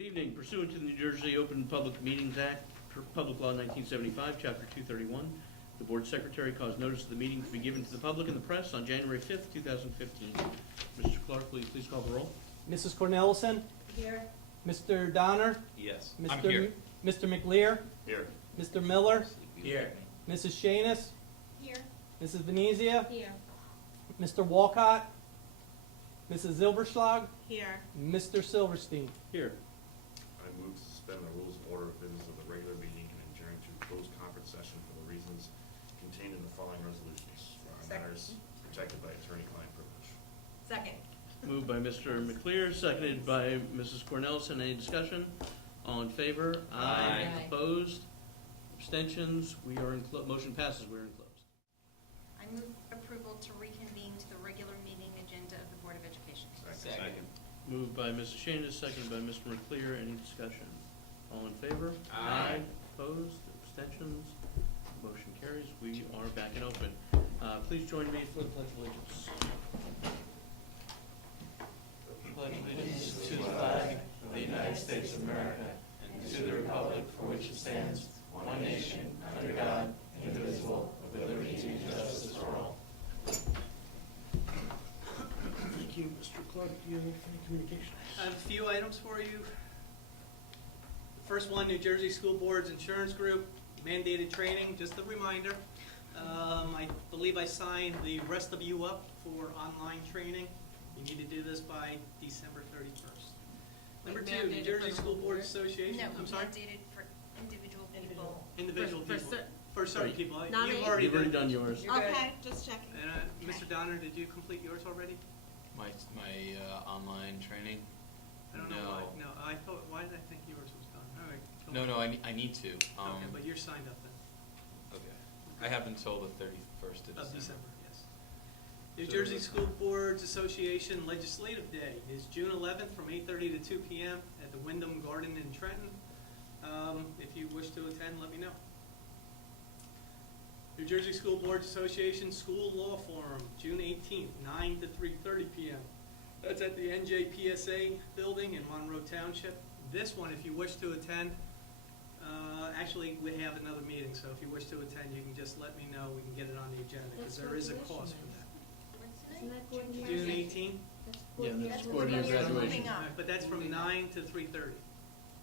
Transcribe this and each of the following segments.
Good evening. Pursuant to the New Jersey Open Public Meetings Act, Public Law 1975, Chapter 231, the Board Secretary caused notice of the meeting to be given to the public and the press on January 5th, 2015. Mr. Clark, will you please call the roll? Mrs. Cornelison? Here. Mr. Donner? Yes. Mr. I'm here. Mr. McLear? Here. Mr. Miller? Here. Mrs. Shanus? Here. Mrs. Venezia? Here. Mr. Walcott? Mrs. Zilberschlag? Here. Mr. Silverstein? Here. I move to suspend the rules and order of business of the regular meeting and adjourn to closed conference session for the reasons contained in the following resolutions. Matters protected by attorney-client privilege. Second. Moved by Mr. McLear, seconded by Mrs. Cornelison. Any discussion? All in favor? Aye. Aye. Opposed? Abstentions? We are in motion passes. We're in closed. I move approval to reconvene to the regular meeting agenda of the Board of Education. Second. Moved by Mrs. Shanus, seconded by Mr. McLear. Any discussion? All in favor? Aye. Opposed? Abstentions? Motion carries. We are back in open. Please join me for the Pledge of Allegiance. Pledge allegiance to the flag of the United States of America and to the republic for which it stands, one nation, under God, indivisible, with liberty and justice for all. Thank you, Mr. Clark. Do you have any communications? I have a few items for you. The first one, New Jersey School Board's Insurance Group, mandated training, just a reminder. I believe I signed the rest of you up for online training. You need to do this by December 31st. Number two, New Jersey School Board Association, No, I'm sorry? mandated for individual people. Individual For people. cer- For certain Right. people. Not You've me. already You've already done yours. Okay, just checking. Mr. Donner, did you complete yours already? My online training? I don't know No. why. No, I thought, why did I think yours was done? All right. go No, on. I need to. Okay, but you're signed up then. Okay. I have until the 31st of Of December. December, yes. New So Jersey what School Boards Association Legislative Day is June 11th from 8:30 to 2 p.m. at the Wyndham Garden in Trenton. If you wish to attend, let me know. New Jersey School Boards Association School Law Forum, June 18th, 9 to 3:30 p.m. That's at the NJPSA building in Monroe Township. This one, if you wish to attend, actually, we have another meeting, so if you wish to attend, you can just let me know. We can get it on the agenda, because there is a cost for that. Isn't that coordination? June 18th, Yeah, that's That's coordinated what we're graduation. coming up. but that's from 9 to 3:30.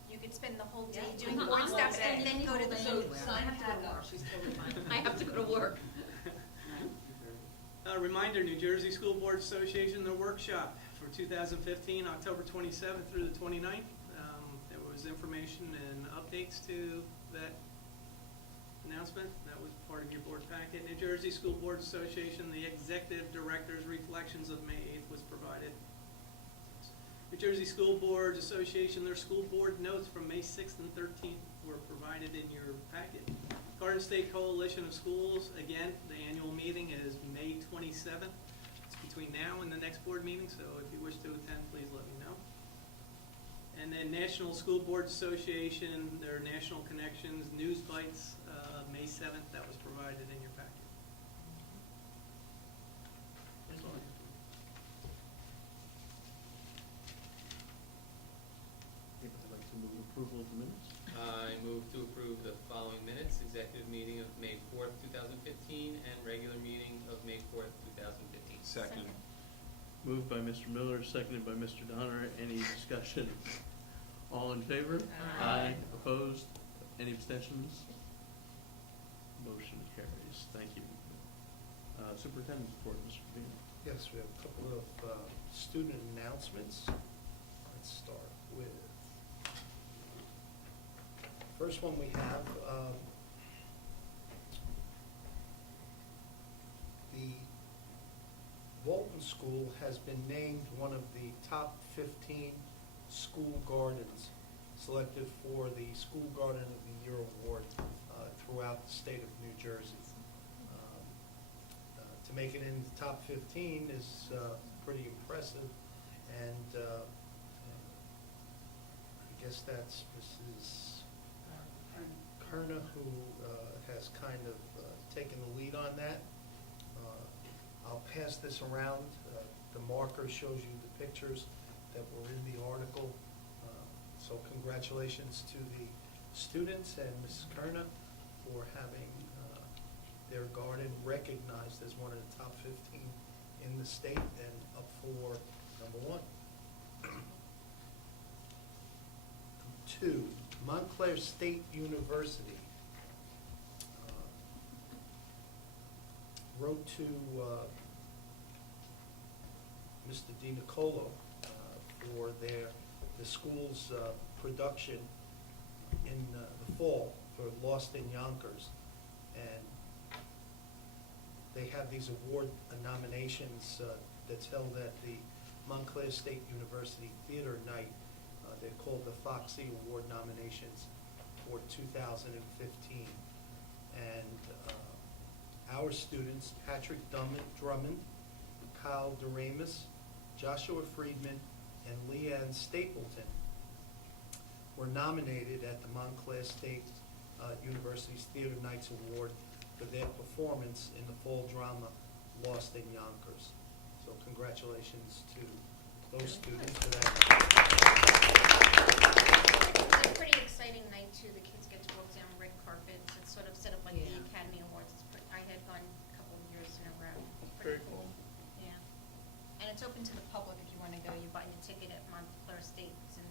You could spend the whole day Yeah. doing I'm board not stuff and spending then go to the the whole food. day. I have to go to work. She's totally fine. I have to go to work. Reminder, New Jersey School Board Association, their workshop for 2015, October 27th through the 29th. There was information and updates to that announcement. That was part of your board packet. New Jersey School Board Association, the Executive Director's Reflections of May 8th was provided. New Jersey School Boards Association, their school board notes from May 6th and 13th were provided in your packet. Garden State Coalition of Schools, again, the annual meeting is May 27th. It's between now and the next board meeting, so if you wish to attend, please let me know. And then National School Boards Association, their National Connections News Bites, May 7th, that was provided in your packet. That's all I have. I'd like to move approval of the minutes. I move to approve the following minutes: executive meeting of May 4th, 2015, and regular meeting of May 4th, 2015. Second. Moved by Mr. Miller, seconded by Mr. Donner. Any discussion? All in favor? Aye. Opposed? Any abstentions? Motion carries. Thank you. Superintendent's report, Mr. Pavino. Yes, we have a couple of student announcements. Let's start with, first one we have, the Walton School has been named one of the top 15 school gardens selected for the School Garden of the Year Award throughout the state of New Jersey. To make it in the top 15 is pretty impressive, and I guess that's Mrs. Kerna who has kind of taken the lead on that. I'll pass this around. The marker shows you the pictures that were in the article, so congratulations to the students and Mrs. Kerna for having their garden recognized as one of the top 15 in the state and up for number 1. 2, Montclair State University wrote to Mr. DiNiccolo for the school's production in the fall for Lost in Yonkers. And they have these award nominations that's held at the Montclair State University Theater Night. They're called the Foxy Award nominations for 2015. And our students, Patrick Drummond, Kyle Doremus, Joshua Friedman, and Leanne Stapleton were nominated at the Montclair State University's Theater Nights Award for their performance in the fall drama Lost in Yonkers. So congratulations to those students for that. It's a pretty exciting night too. The kids get to walk down red carpets. It's sort of set up like the Yeah. Academy Awards. I had gone a couple of years in a row. Very Pretty cool. Yeah. And it's open to the public if you want to go. You buy your ticket at Montclair State and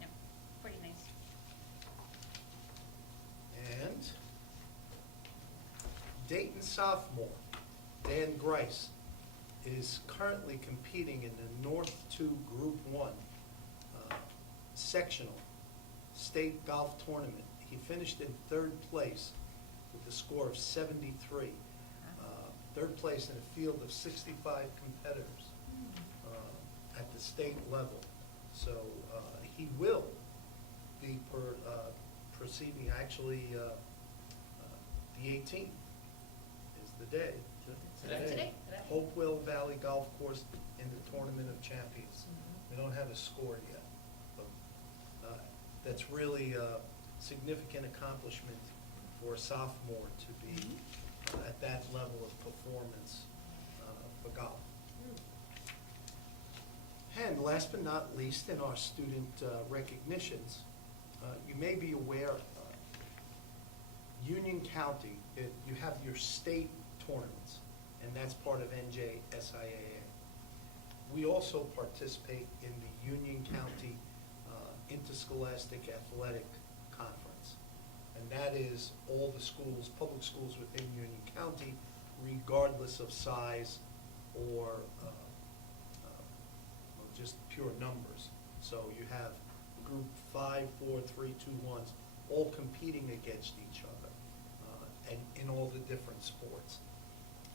yeah, pretty nice. And Dayton sophomore Dan Grice is currently competing in the North 2 Group 1 sectional state golf tournament. He finished in 3rd place with a score of 73. Third place in a field of 65 competitors at the state level. So he will be proceeding, actually, the 18th is the day. Today? Hopewell Valley Golf Course in the Tournament of Champions. We don't have a score yet, but that's really a significant accomplishment for a sophomore to be at that level of performance for golf. And last but not least, in our student recognitions, you may be aware, Union County, you have your state tournaments, and that's part of NJSIAA. We also participate in the Union County Interscholastic Athletic Conference, and that is all the schools, public schools within Union County, regardless of size or just pure numbers. So you have group 5, 4, 3, 2, 1s, all competing against each other, and in all the different sports.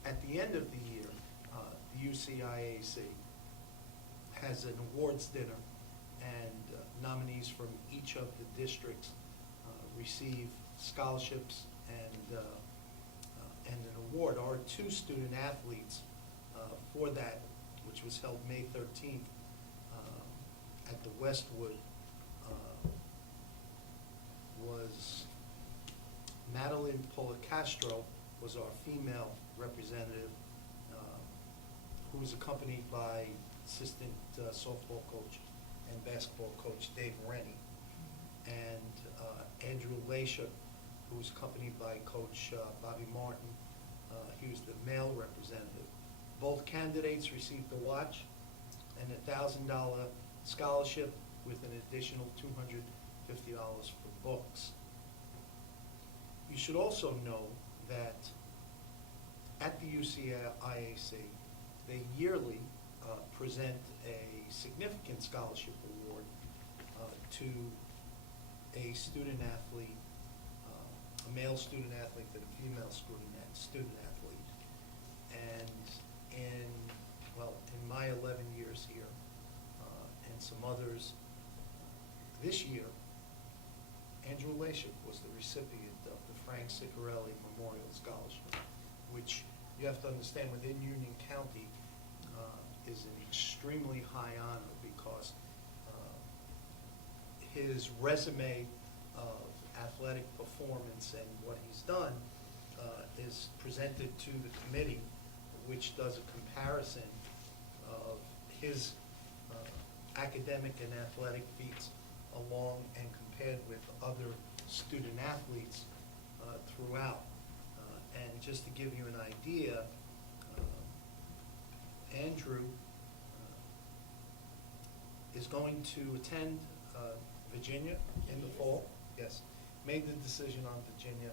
At the end of the year, the UCIAC has an awards dinner, and nominees from each of the districts receive scholarships and an award. Our 2 student athletes for that, which was held May 13th at the Westwood, was Madeline Policastro was our female representative, who was accompanied by assistant softball coach and basketball coach Dave Rennie, and Andrew Leisha, who was accompanied by coach Bobby Martin. He was the male representative. Both candidates received a watch and a $1,000 scholarship with an additional $250 for books. You should also know that at the UCIAC, they yearly present a significant scholarship award to a student athlete, a male student athlete and a female student athlete. And in my 11 years here, and some others, this year, Andrew Leisha was the recipient of the Frank Ciccarelli Memorial Scholarship, which you have to understand within Union County is an extremely high honor because his resume of athletic performance and what he's done is presented to the committee, which does a comparison of his academic and athletic feats along and compared with other student athletes throughout. And just to give you an idea, Andrew is going to attend Virginia in the fall. Yes, made the decision on Virginia.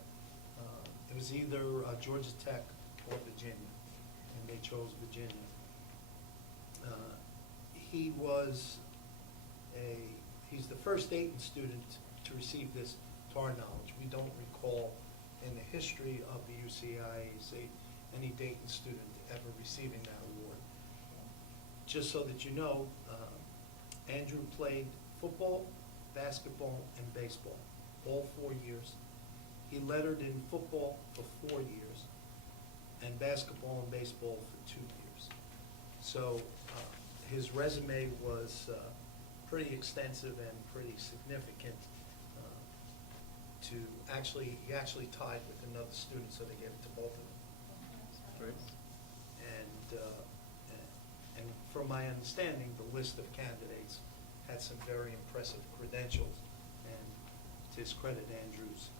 It was either Georgia Tech or Virginia, and they chose Virginia. He's the first Dayton student to receive this, to our knowledge. We don't recall in the history of the UCIAC any Dayton student ever receiving that award. Just so that you know, Andrew played football, basketball, and baseball all 4 years. He lettered in football for 4 years, and basketball and baseball for 2 years. So his resume was pretty extensive and pretty significant. He actually tied with another student, so they gave it to both of them. Great. And from my understanding, the list of candidates had some very impressive credentials. And to his credit, Andrews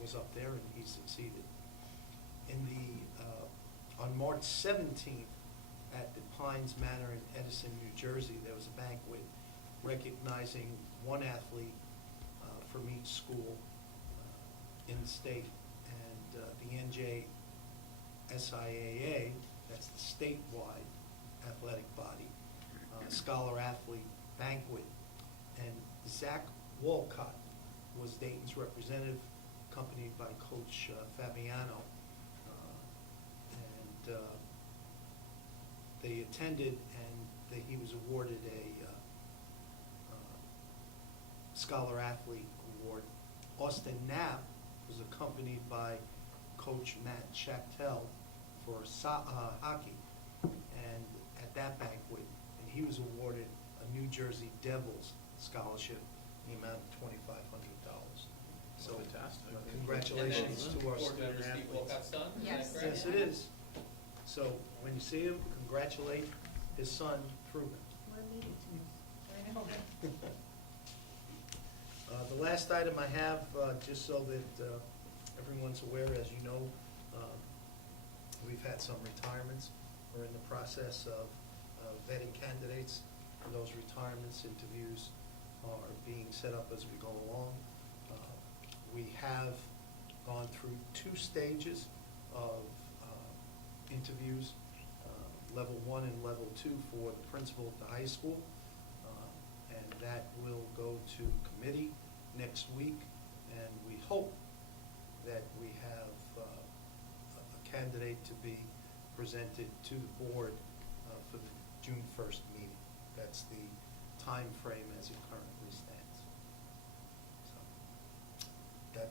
was up there and he succeeded. On March 17th, at the Pines Manor in Edison, New Jersey, there was a banquet recognizing one athlete from each school in the state. And the NJSIAA, that's the statewide athletic body, scholar athlete banquet. And Zach Walcott was Dayton's representative, accompanied by Coach Fabiano. They attended, and he was awarded a Scholar Athlete Award. Austin Knapp was accompanied by Coach Matt Chaptel for hockey, and at that banquet, and he was awarded a New Jersey Devils scholarship in the amount of $2,500. So, Fantastic. Congratulations And that's to our board student member Steve athletes. Wolcott's son, is that Yes. correct? Yes, it is. So when you see him, congratulate his son through him. What a meeting tonight. The last item I have, just so that everyone's aware, as you know, we've had some retirements. We're in the process of vetting candidates for those retirements. Interviews are being set up as we go along. We have gone through 2 stages of interviews, level 1 and level 2 for the principal of the high school. And that will go to committee next week, and we hope that we have a candidate to be presented to the board for the June 1st meeting. That's the time frame as it currently stands. So that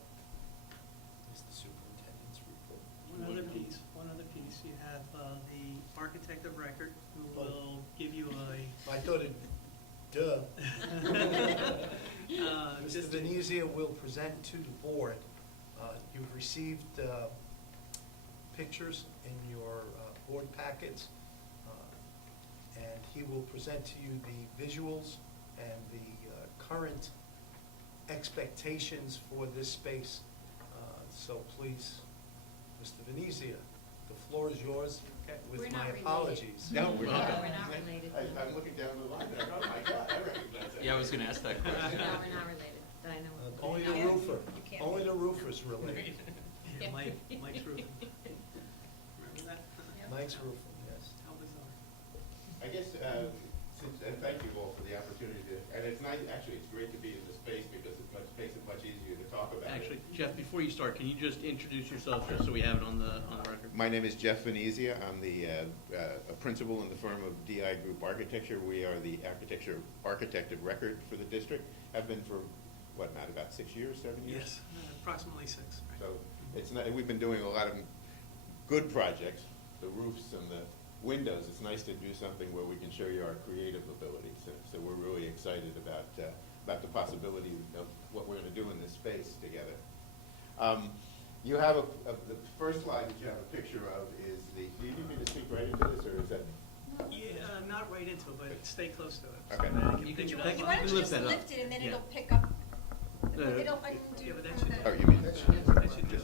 is the superintendent's report. One other piece, you have the architect of record who will give you a I thought it, duh. Mr. just- Venezia will present to the board. You've received pictures in your board packets, and he will present to you the visuals and the current expectations for this space. So please, Mr. Venezia, the floor is yours with We're my not related. apologies. No, we're not. No, we're not related. I'm looking down the line there, oh my God, I recognize that. Yeah, I was gonna ask that No, question. we're not related, that I know of. Only the Yeah. roofer, You can't only be. the roofer's related. Yeah, Mike's roofing. Remember that? Yep. Mike's roofing, yes. How bizarre. I guess, and thank you all for the opportunity to, and it's nice, actually, it's great to be in this space because it makes it much easier to talk about it. Actually, Jeff, before you start, can you just introduce yourself, just so we have it on the record? My name is Jeff Venezia. I'm the a principal in the firm of DI Group Architecture. We are the architect of record for the district. Have been for, what, Matt, about 6 years, 7 years? Yes, approximately 6. Right. So it's not, we've been doing a lot of good projects, the roofs and the windows. It's nice to do something where we can show you our creative abilities. So we're really excited about the possibility of what we're going to do in this space together. You have the first slide that you have a picture of is the, do you need me to speak right into this, or is that? Yeah, not right into it, but stay close to it. Okay. So that I can You pick can- it that- up. You want we to lift just that up. lift it and then Yeah. it'll pick up, No, no. it'll undo. Yeah, but that from should- the- Oh, you mean, That should do it.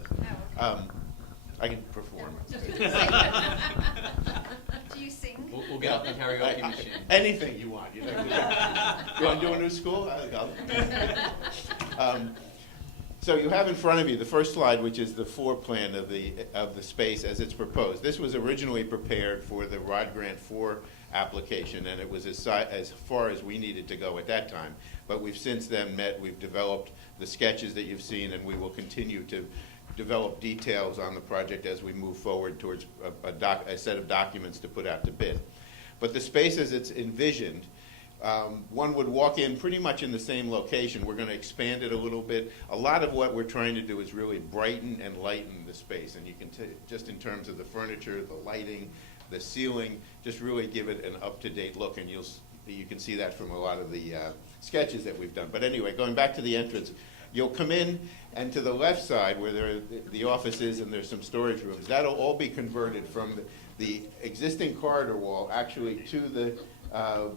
Oh, okay. I can perform. Do you sing? We'll get out the karaoke machine. Anything you want, you know. You want to do a new school? So you have in front of you the first slide, which is the floor plan of the space as it's proposed. This was originally prepared for the Rod Grant 4 application, and it was as far as we needed to go at that time. But we've since then we've developed the sketches that you've seen, and we will continue to develop details on the project as we move forward towards a set of documents to put out to bid. But the space as it's envisioned, one would walk in pretty much in the same location. We're going to expand it a little bit. A lot of what we're trying to do is really brighten and lighten the space, and you can just in terms of the furniture, the lighting, the ceiling, just really give it an up-to-date look, and you can see that from a lot of the sketches that we've done. But anyway, going back to the entrance, you'll come in, and to the left side where the office is and there's some storage rooms, that'll all be converted from the existing corridor wall actually to the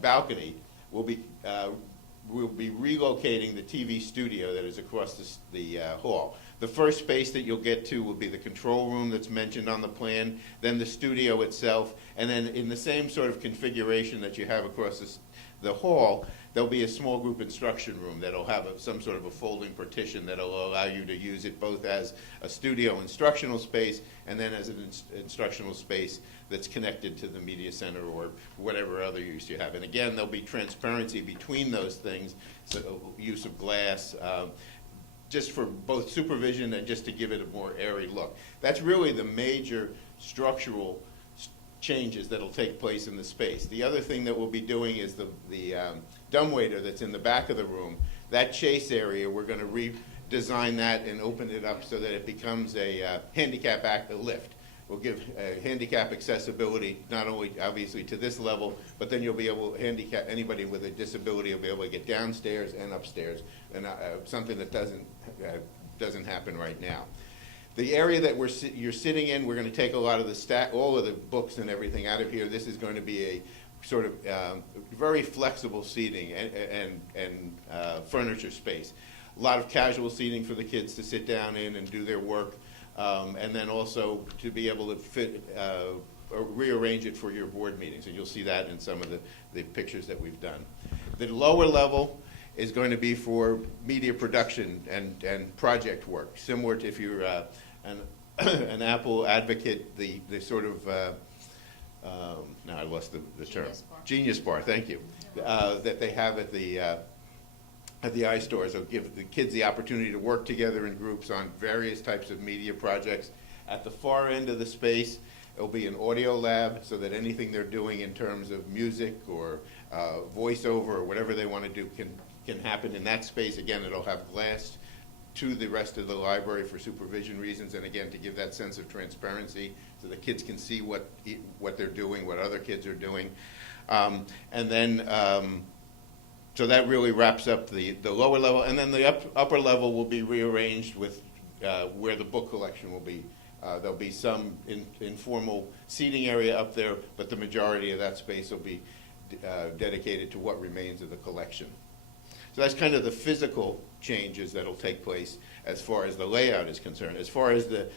balcony. We'll be relocating the TV studio that is across the hall. The first space that you'll get to will be the control room that's mentioned on the plan, then the studio itself, and then in the same sort of configuration that you have across the hall, there'll be a small group instruction room that'll have some sort of a folding partition that'll allow you to use it both as a studio instructional space and then as an instructional space that's connected to the media center or whatever other use you have. And again, there'll be transparency between those things, so use of glass, just for both supervision and just to give it a more airy look. That's really the major structural changes that'll take place in the space. The other thing that we'll be doing is the dumbwaiter that's in the back of the room. That chase area, we're going to redesign that and open it up so that it becomes a handicap lift. We'll give handicap accessibility not only obviously to this level, but then you'll be able to handicap anybody with a disability will be able to get downstairs and upstairs, and something that doesn't happen right now. The area that you're sitting in, we're going to take a lot of all of the books and everything out of here. This is going to be a sort of very flexible seating and furniture space. A lot of casual seating for the kids to sit down in and do their work, and then also to be able to rearrange it for your board meetings. And you'll see that in some of the pictures that we've done. The lower level is going to be for media production and project work, similar to if you're an Apple advocate, the sort of, now I lost the term. Genius Bar. Genius Bar, thank you, that they have at the iStores. It'll give the kids the opportunity to work together in groups on various types of media projects. At the far end of the space, it'll be an audio lab so that anything they're doing in terms of music or voiceover or whatever they want to do can happen in that space. Again, it'll have glass to the rest of the library for supervision reasons, and again, to give that sense of transparency so the kids can see what they're doing, what other kids are doing. And then, so that really wraps up the lower level, and then the upper level will be rearranged with where the book collection will be. There'll be some informal seating area up there, but the majority of that space will be dedicated to what remains of the collection. So that's kind of the physical changes that'll take place as far as the layout is concerned. As far as the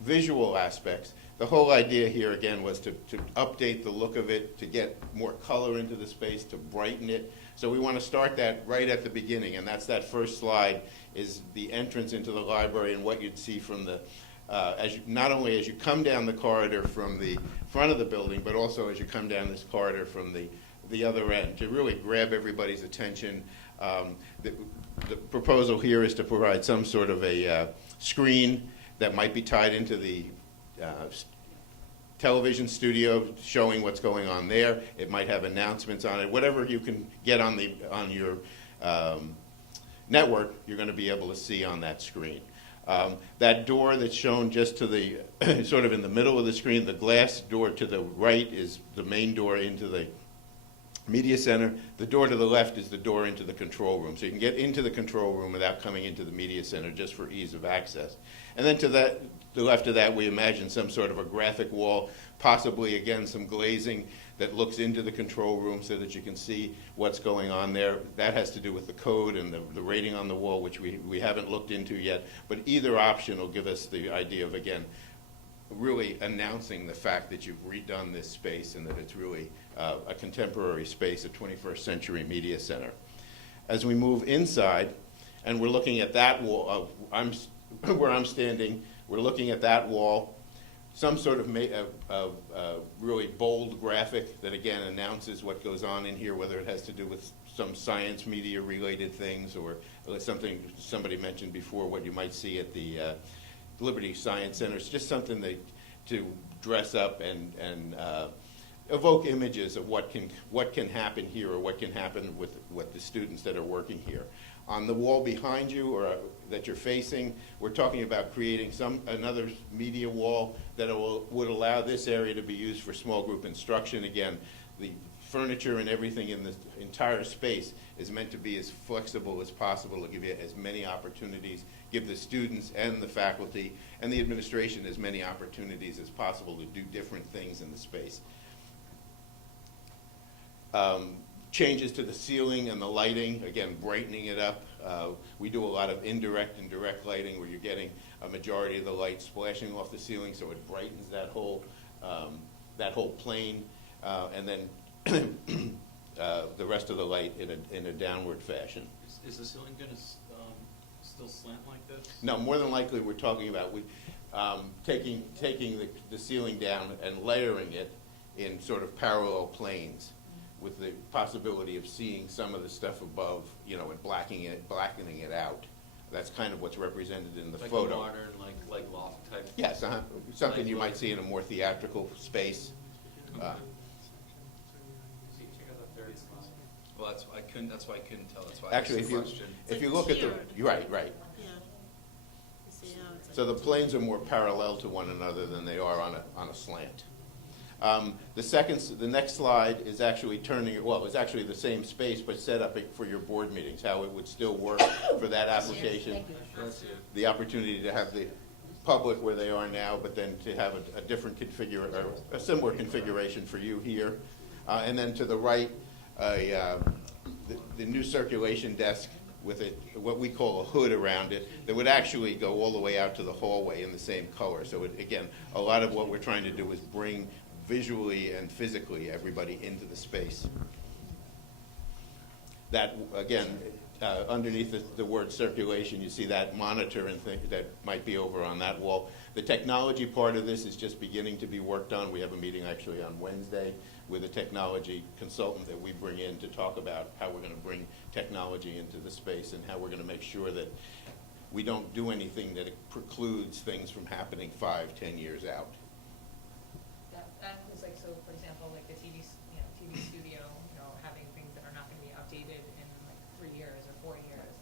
visual aspects, the whole idea here again was to update the look of it, to get more color into the space, to brighten it. So we want to start that right at the beginning, and that's that first slide is the entrance into the library and what you'd see from the not only as you come down the corridor from the front of the building, but also as you come down this corridor from the other end, to really grab everybody's attention. The proposal here is to provide some sort of a screen that might be tied into the television studio, showing what's going on there. It might have announcements on it. Whatever you can get on your network, you're going to be able to see on that screen. That door that's shown just to the sort of in the middle of the screen, the glass door to the right is the main door into the media center. The door to the left is the door into the control room. So you can get into the control room without coming into the media center, just for ease of access. And then to the left of that, we imagine some sort of a graphic wall, possibly, again, some glazing that looks into the control room so that you can see what's going on there. That has to do with the code and the rating on the wall, which we haven't looked into yet. But either option will give us the idea of, again, really announcing the fact that you've redone this space and that it's really a contemporary space, a 21st century media center. As we move inside, and we're looking at that wall, where I'm standing, we're looking at that wall, some sort of really bold graphic that again announces what goes on in here, whether it has to do with some science media related things or something somebody mentioned before, what you might see at the Liberty Science Center. It's just something to dress up and evoke images of what can happen here or what can happen with the students that are working here. On the wall behind you or that you're facing, we're talking about creating another media wall that would allow this area to be used for small group instruction. Again, the furniture and everything in the entire space is meant to be as flexible as possible to give you as many opportunities, give the students and the faculty and the administration as many opportunities as possible to do different things in the space. Changes to the ceiling and the lighting, again, brightening it up. We do a lot of indirect and direct lighting where you're getting a majority of the light splashing off the ceiling, so it brightens that whole plane, and then the rest of the light in a downward fashion. Is the ceiling going to still slant like this? No, more than likely we're talking about taking the ceiling down and layering it in sort of parallel planes, with the possibility of seeing some of the stuff above, and blackening it out. That's kind of what's represented in the like photo. Like a modern, like loft type? Yes, something you might see in a more theatrical space. Check out the third slide. Well, that's why I couldn't tell. That's why Actually, I asked the question. if you look at the, right. Yeah. You see how it's like- So the planes are more parallel to one another than they are on a slant. The next slide is actually it's actually the same space, but set up for your board meetings, how it would still work for that application. Thank you. That's it. The opportunity to have the public where they are now, but then to have a different a similar configuration for you here. And then to the right, the new circulation desk with what we call a hood around it that would actually go all the way out to the hallway in the same color. So again, a lot of what we're trying to do is bring visually and physically everybody into the space. That, again, underneath the word circulation, you see that monitor and thing that might be over on that wall. The technology part of this is just beginning to be worked on. We have a meeting actually on Wednesday with a technology consultant that we bring in to talk about how we're going to bring technology into the space and how we're going to make sure that we don't do anything that precludes things from happening 5-10 years out. That was like, so for example, like the TV studio, having things that are not going to be updated in like 3 years or 4 years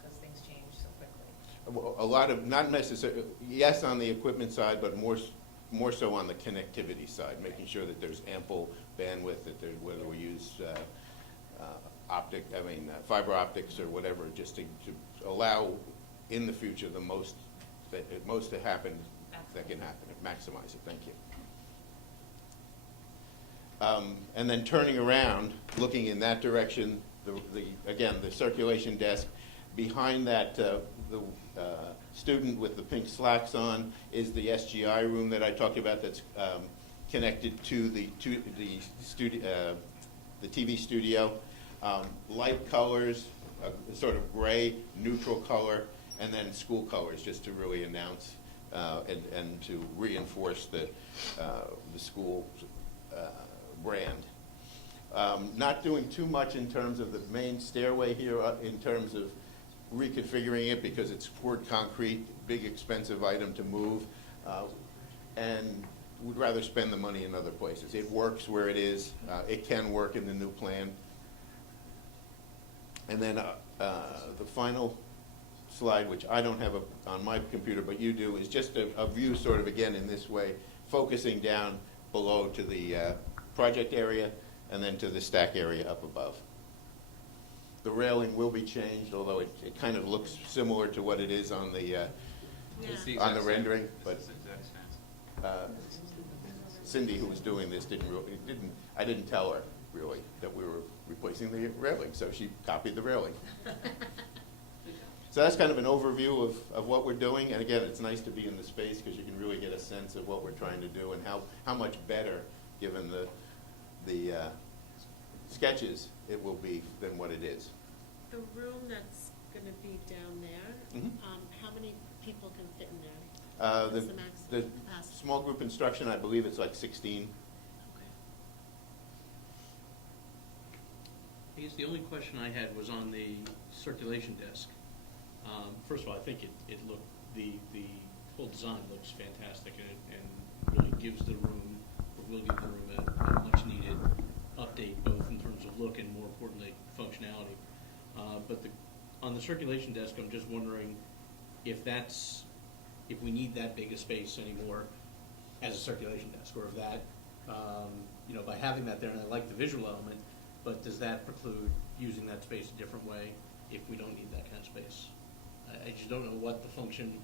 because things change so quickly. A lot of, not necessarily, yes on the equipment side, but more so on the connectivity side, making sure that there's ample bandwidth, that whether we use fiber optics or whatever, just to allow in the future the most to happen that can happen, maximize it. Thank you. And then turning around, looking in that direction, again, the circulation desk. Behind that, the student with the pink slacks on is the SGI room that I talked about that's connected to the TV studio. Light colors, sort of gray, neutral color, and then school colors, just to really announce and to reinforce the school brand. Not doing too much in terms of the main stairway here, in terms of reconfiguring it, because it's poured concrete, big expensive item to move, and would rather spend the money in other places. It works where it is. It can work in the new plan. And then the final slide, which I don't have on my computer, but you do, is just a view sort of, again, in this way, focusing down below to the project area and then to the stack area up above. The railing will be changed, although it kind of looks similar to what it is on the It's Yeah. on the exact same. rendering, It's but the exact same. Cindy, who was doing this, I didn't tell her, really, that we were replacing the railing, so she copied the railing. So that's kind of an overview of what we're doing, and again, it's nice to be in the space because you can really get a sense of what we're trying to do and how much better, given the sketches, it will be than what it is. The room that's gonna be down there, Mhm. how many people can fit in there? The, What's the max the capacity? small group instruction, I believe it's like 16. Okay. I guess the only question I had was on the circulation desk. First of all, I think it looked, the whole design looks fantastic and really gives the room, or will give the room a much needed update, both in terms of look and more importantly, functionality. But on the circulation desk, I'm just wondering if we need that big a space anymore as a circulation desk, or if that, by having that there, and I like the visual element, but does that preclude using that space a different way if we don't need that kind of space? I just don't know what the function,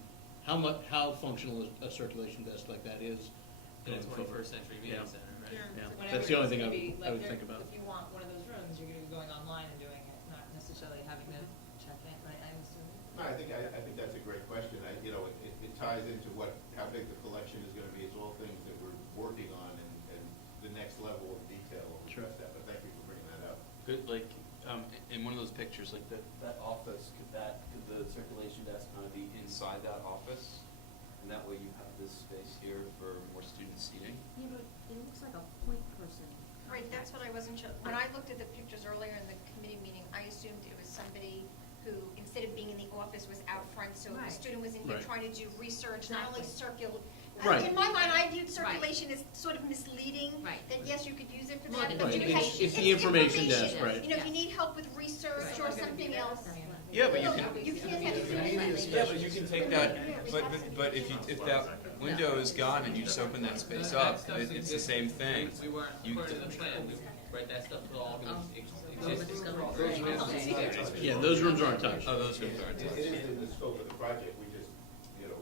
how functional a circulation desk like that is. In a going forward. 21st century meeting Yeah. center, right? Yeah. Yeah, Whatever that's the only it is, thing maybe, I like, would think about. If you want one of those rooms, you're gonna be going online and doing it, not necessarily having to check in, right, I'm assuming? No, I think that's a great question. It ties into how big the collection is going to be. It's all things that we're working on and the next level of detail will Sure. address that, but thank you for bringing that up. Good, like, in one of those pictures, like that office, could the circulation desk kind of be inside that office? And that way you have this space here for more student seating? Yeah, but it looks like a point person. Right, that's what I wasn't sure. When I looked at the pictures earlier in the committee meeting, I assumed it was somebody who, instead of being in the office, was out front. So if a Right. student was in here Right. trying to do research, not only Right. in my mind, I viewed circulation as sort of misleading. Right. That yes, you could use it for Well, that, it- but Right, you it's- had, it's the information desk, right. You know, if you need help with research or something else. Yeah, but you No, can, you can't have it. yeah, but you can take that, but if that window is gone and you just open that space up, it's the same thing. We weren't, You- according to the plan, right, that stuff was all gonna exist. Yeah, those rooms aren't touched. Oh, those rooms aren't It touched. is in the scope of the project, we just,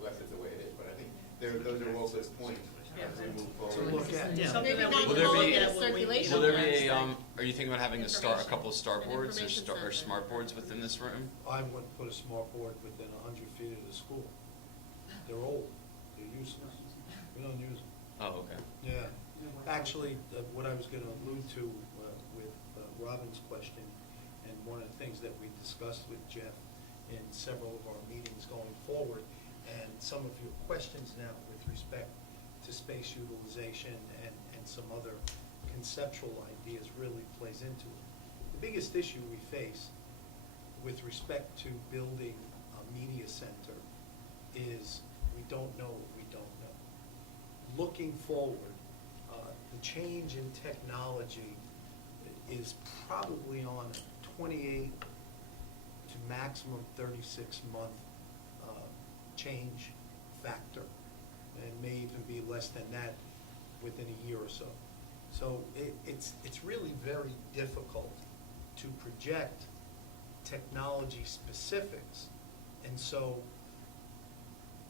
left it the way it is, but I think those are all good points as we move forward. To look at. Yeah. Something Maybe that not Will we there call be- it a circulation Will there be desk. are you thinking about having a couple of star An boards or information center. smart boards within this room? I wouldn't put a smart board within 100 feet of the school. They're old, they're useless, we don't use them. Oh, okay. Yeah, actually, what I was going to allude to with Robin's question, and one of the things that we discussed with Jeff in several of our meetings going forward, and some of your questions now with respect to space utilization and some other conceptual ideas really plays into it. The biggest issue we face with respect to building a media center is we don't know what we don't know. Looking forward, the change in technology is probably on a 28 to maximum 36-month change factor, and may even be less than that within a year or so. So it's really very difficult to project technology specifics. And so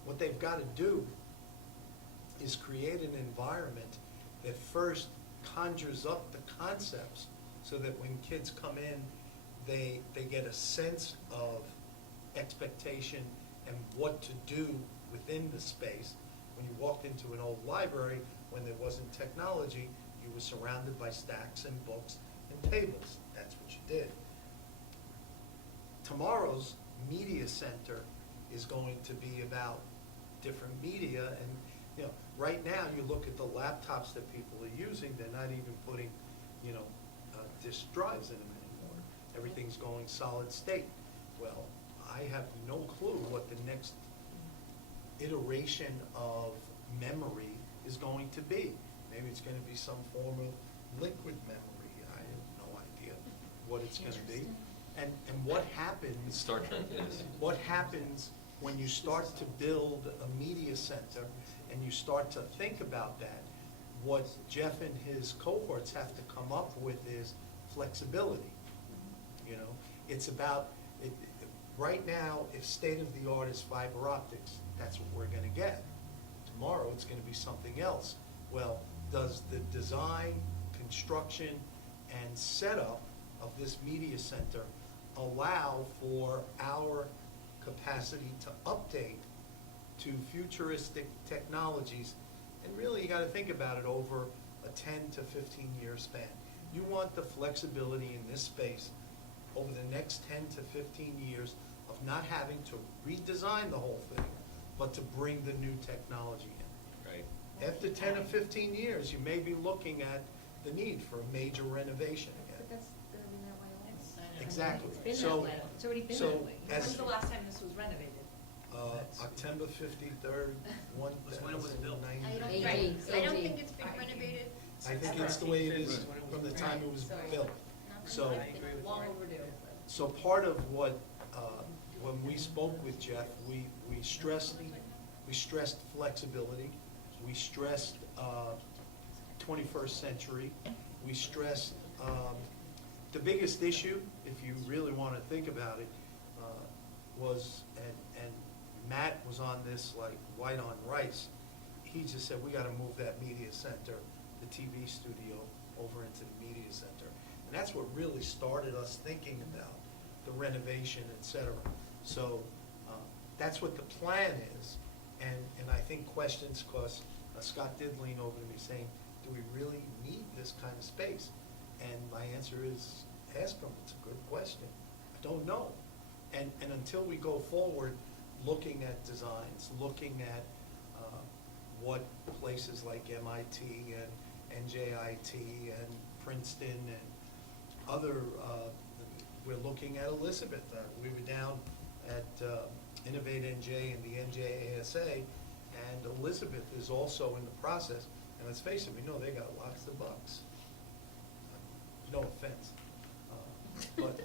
what they've got to do is create an environment that first conjures up the concepts so that when kids come in, they get a sense of expectation and what to do within the space. When you walked into an old library, when there wasn't technology, you were surrounded by stacks and books and tables. That's what you did. Tomorrow's media center is going to be about different media, and right now you look at the laptops that people are using, they're not even putting disk drives in them anymore. Everything's going solid state. Well, I have no clue what the next iteration of memory is going to be. Maybe it's going to be some form of liquid memory. I have no idea what it's going to be. And what happens? Star Trek is. What happens when you start to build a media center and you start to think about that? What Jeff and his cohorts have to come up with is flexibility. It's about right now, if state-of-the-art is fiber optics, that's what we're going to get. Tomorrow, it's going to be something else. Well, does the design, construction, and setup of this media center allow for our capacity to update to futuristic technologies. And really, you gotta think about it over a 10 to 15-year span. You want the flexibility in this space over the next 10 to 15 years of not having to redesign the whole thing, but to bring the new technology in. Right. After 10 or 15 years, you may be looking at the need for a major renovation But again. that's gonna be that way always. Exactly. It's been So- that way. It's already been so that way. as- When's the last time this was renovated? October 53rd, Was when it was built. 1990. Right, I don't AD. think it's been renovated. I think since it's the way it is Right. from the time it was Right. built. Not So- been I agree with Long you. overdue. So part of what, when we spoke with Jeff, we stressed flexibility, we stressed 21st century, we stressed, the biggest issue, if you really want to think about it, was, and Matt was on this like white on rice, he just said, we got to move that media center, the TV studio, over into the media center. And that's what really started us thinking about the renovation, et cetera. So that's what the plan is. And I think questions, because Scott did lean over to me saying, do we really need this kind of space? And my answer is, ask him, it's a good question. I don't know. And until we go forward, looking at designs, looking at what places like MIT and NJIT and Princeton and other, we're looking at Elizabeth. We were down at Innovate NJ and the NJASA, and Elizabeth is also in the process. And let's face it, we know they got lots of bucks. No offense. But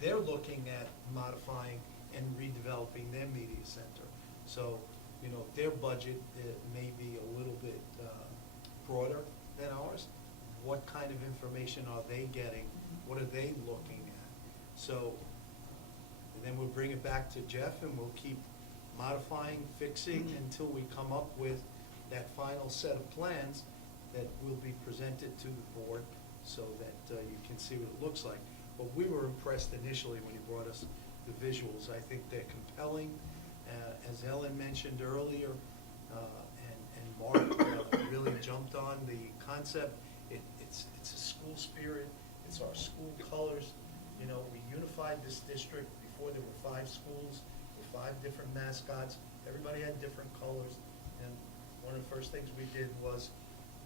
they're looking at modifying and redeveloping their media center. So, you know, their budget may be a little bit broader than ours. What kind of information are they getting? What are they looking at? So, and then we'll bring it back to Jeff and we'll keep modifying, fixing until we come up with that final set of plans that will be presented to the board so that you can see what it looks like. But we were impressed initially when he brought us the visuals. I think they're compelling. As Ellen mentioned earlier, and Mark really jumped on the concept, it's a school spirit, it's our school colors. You know, we unified this district. Before there were 5 schools with 5 different mascots. Everybody had different colors. And one of the first things we did was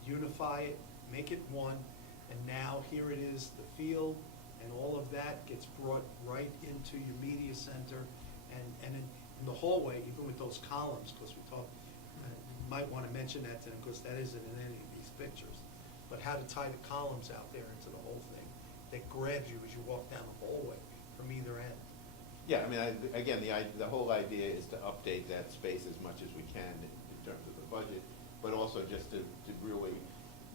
unify it, make it one, and now here it is, the field, and all of that gets brought right into your media center, and in the hallway, even with those columns, because we talked, you might want to mention that to them, because that isn't in any of these pictures, but how to tie the columns out there into the whole thing that grabs you as you walk down the hallway from either end. Yeah, I mean, again, the whole idea is to update that space as much as we can in terms of the budget, but also just to really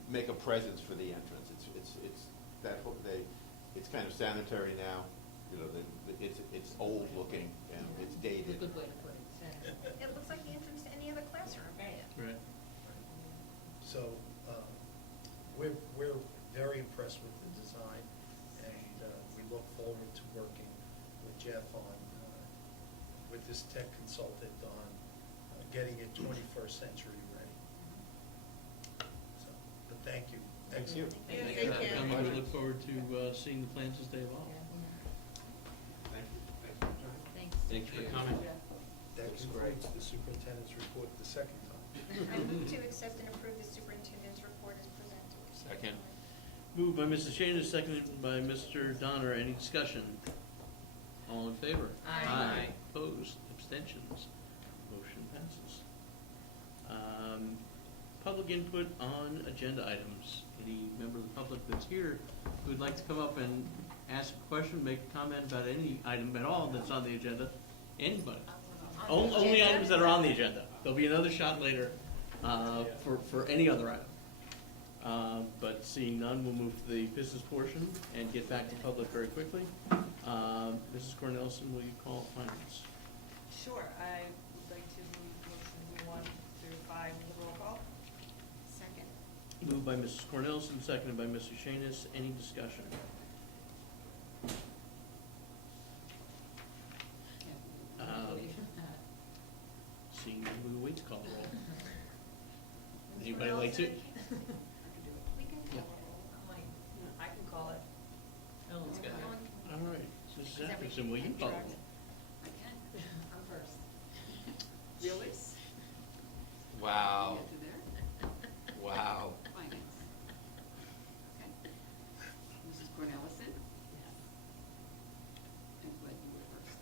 make a presence for the entrance. It's that whole, it's kind of sanitary now, you know, it's old looking and it's dated. Good way to put it. It looks like the entrance to any other classroom. Right. So, we're very impressed with the design, and we look forward to working with Jeff on, with this tech consultant on getting it 21st century ready. So, but thank you. Thank you. Yeah, Thank you for thank you. coming. We look forward to seeing the plans as they evolve. Thank you. Thanks for your time. Thanks. Thanks for coming. That concludes the superintendent's report the second time. I move to accept and approve the superintendent's report as presented. Second. Moved by Mrs. Shana, seconded by Mr. Donner. Any discussion? All in favor? Aye. Opposed? Abstentions? Motion passes. Public input on agenda items. Any member of the public that's here who would like to come up and ask a question, make a comment about any item at all that's on the agenda? Anybody? Only items that are on the agenda. There'll be another shot later for any other item. But seeing none, we'll move to the business portion and get back to public very quickly. Mrs. Cornelison, will you call finance? Sure, I would like to move motions 1 through 5 with a roll call. Second. Moved by Mrs. Cornelison, seconded by Mr. Shanis. Any discussion? Seeing none, we will wait to call the roll. Anybody like to? We can Yeah. I can call it. Ellen's got it. All right, Mrs. Atkinson, will you call the roll? I can. I'm first. Really? Wow, You get to there? wow. Finance. Okay. Mrs. Cornelison? I'm glad you were first.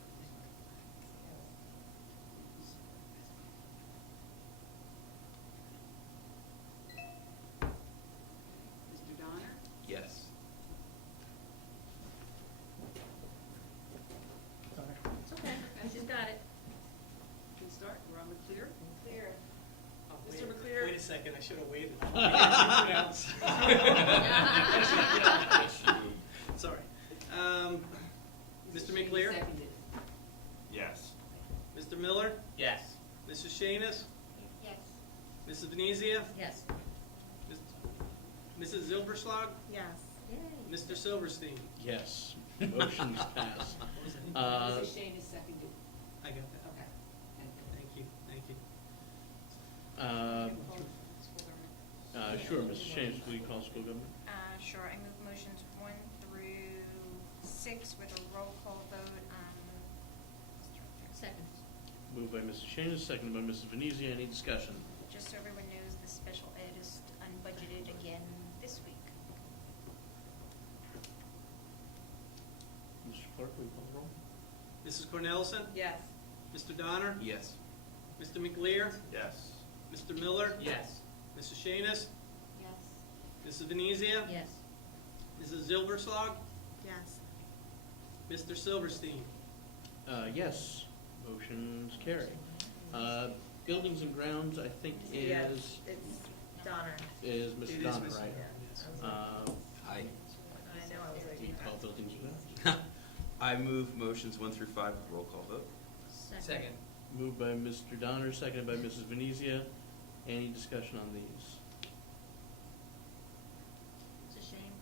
Mr. Donner? Yes. It's okay. She's got it. You can start. We're on the clear. Clear. Wait- Mr. McClear? Wait a second, I should have waited. Sorry. Mr. McLear? Seconded. Yes. Mr. Miller? Yes. Mrs. Shanis? Yes. Mrs. Venezia? Yes. Mrs. Zilberschlag? Yes. Yay. Mr. Silverstein? Yes, motion's passed. Mrs. Shane is seconded. I got that. Okay. Thank you, thank you. School government. Sure, Mrs. Shanis, will you call school government? Sure, I move motions 1 through 6 with a roll call vote. Second. Moved by Mrs. Shanis, seconded by Mrs. Venezia. Any discussion? Just so everyone knows, the special ed is unbudgeted again this week. Mr. Clark, will you call the roll? Mrs. Cornelison? Yes. Mr. Donner? Yes. Mr. McLear? Yes. Mr. Miller? Yes. Mrs. Shanis? Yes. Mrs. Venezia? Yes. Mrs. Zilberschlag? Yes. Mr. Silverstein? Yes, motion's carried. Buildings and grounds, I think, Yes, is Donner. It Mr. is Donner, Mr. right? Yes. I, I know, I was like. Do you call buildings and grounds? I move motions 1 through 5 with roll call vote. Second. Moved by Mr. Donner, seconded by Mrs. Venezia. Any discussion on these? It's a shame.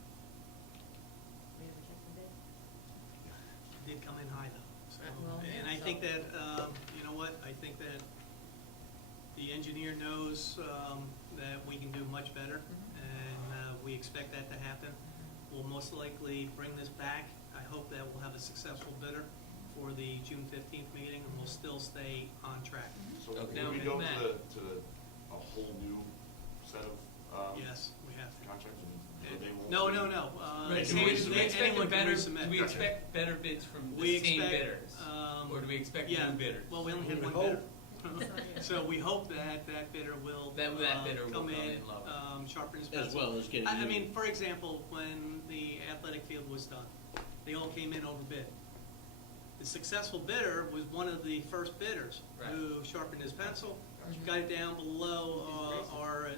We have rejected bid. Did come in high though. So, Well, and yeah, I so- think that, you know what, I think that the engineer knows that we can do much better, and we expect that to happen. We'll most likely bring this back. I hope that we'll have a successful bidder for the June 15th meeting, and we'll still stay on track. So Okay. will we Now, go Matt. to a whole new set of Yes, we have to. contracts? And they won't No, be- no, no. Right, Same- do we expect anyone a can better, resubmit. do we expect better bids from We the same expect, bidders? um, Or do we expect Yeah, new bidders? well, we only have We one hope. bidder. So we hope that that bidder will That bidder will come in lower. sharpen his As pencil. well as getting I you- mean, for example, when the athletic field was done, they all came in over bid. The successful bidder was one of the first bidders Right. who sharpened his pencil, got it down below our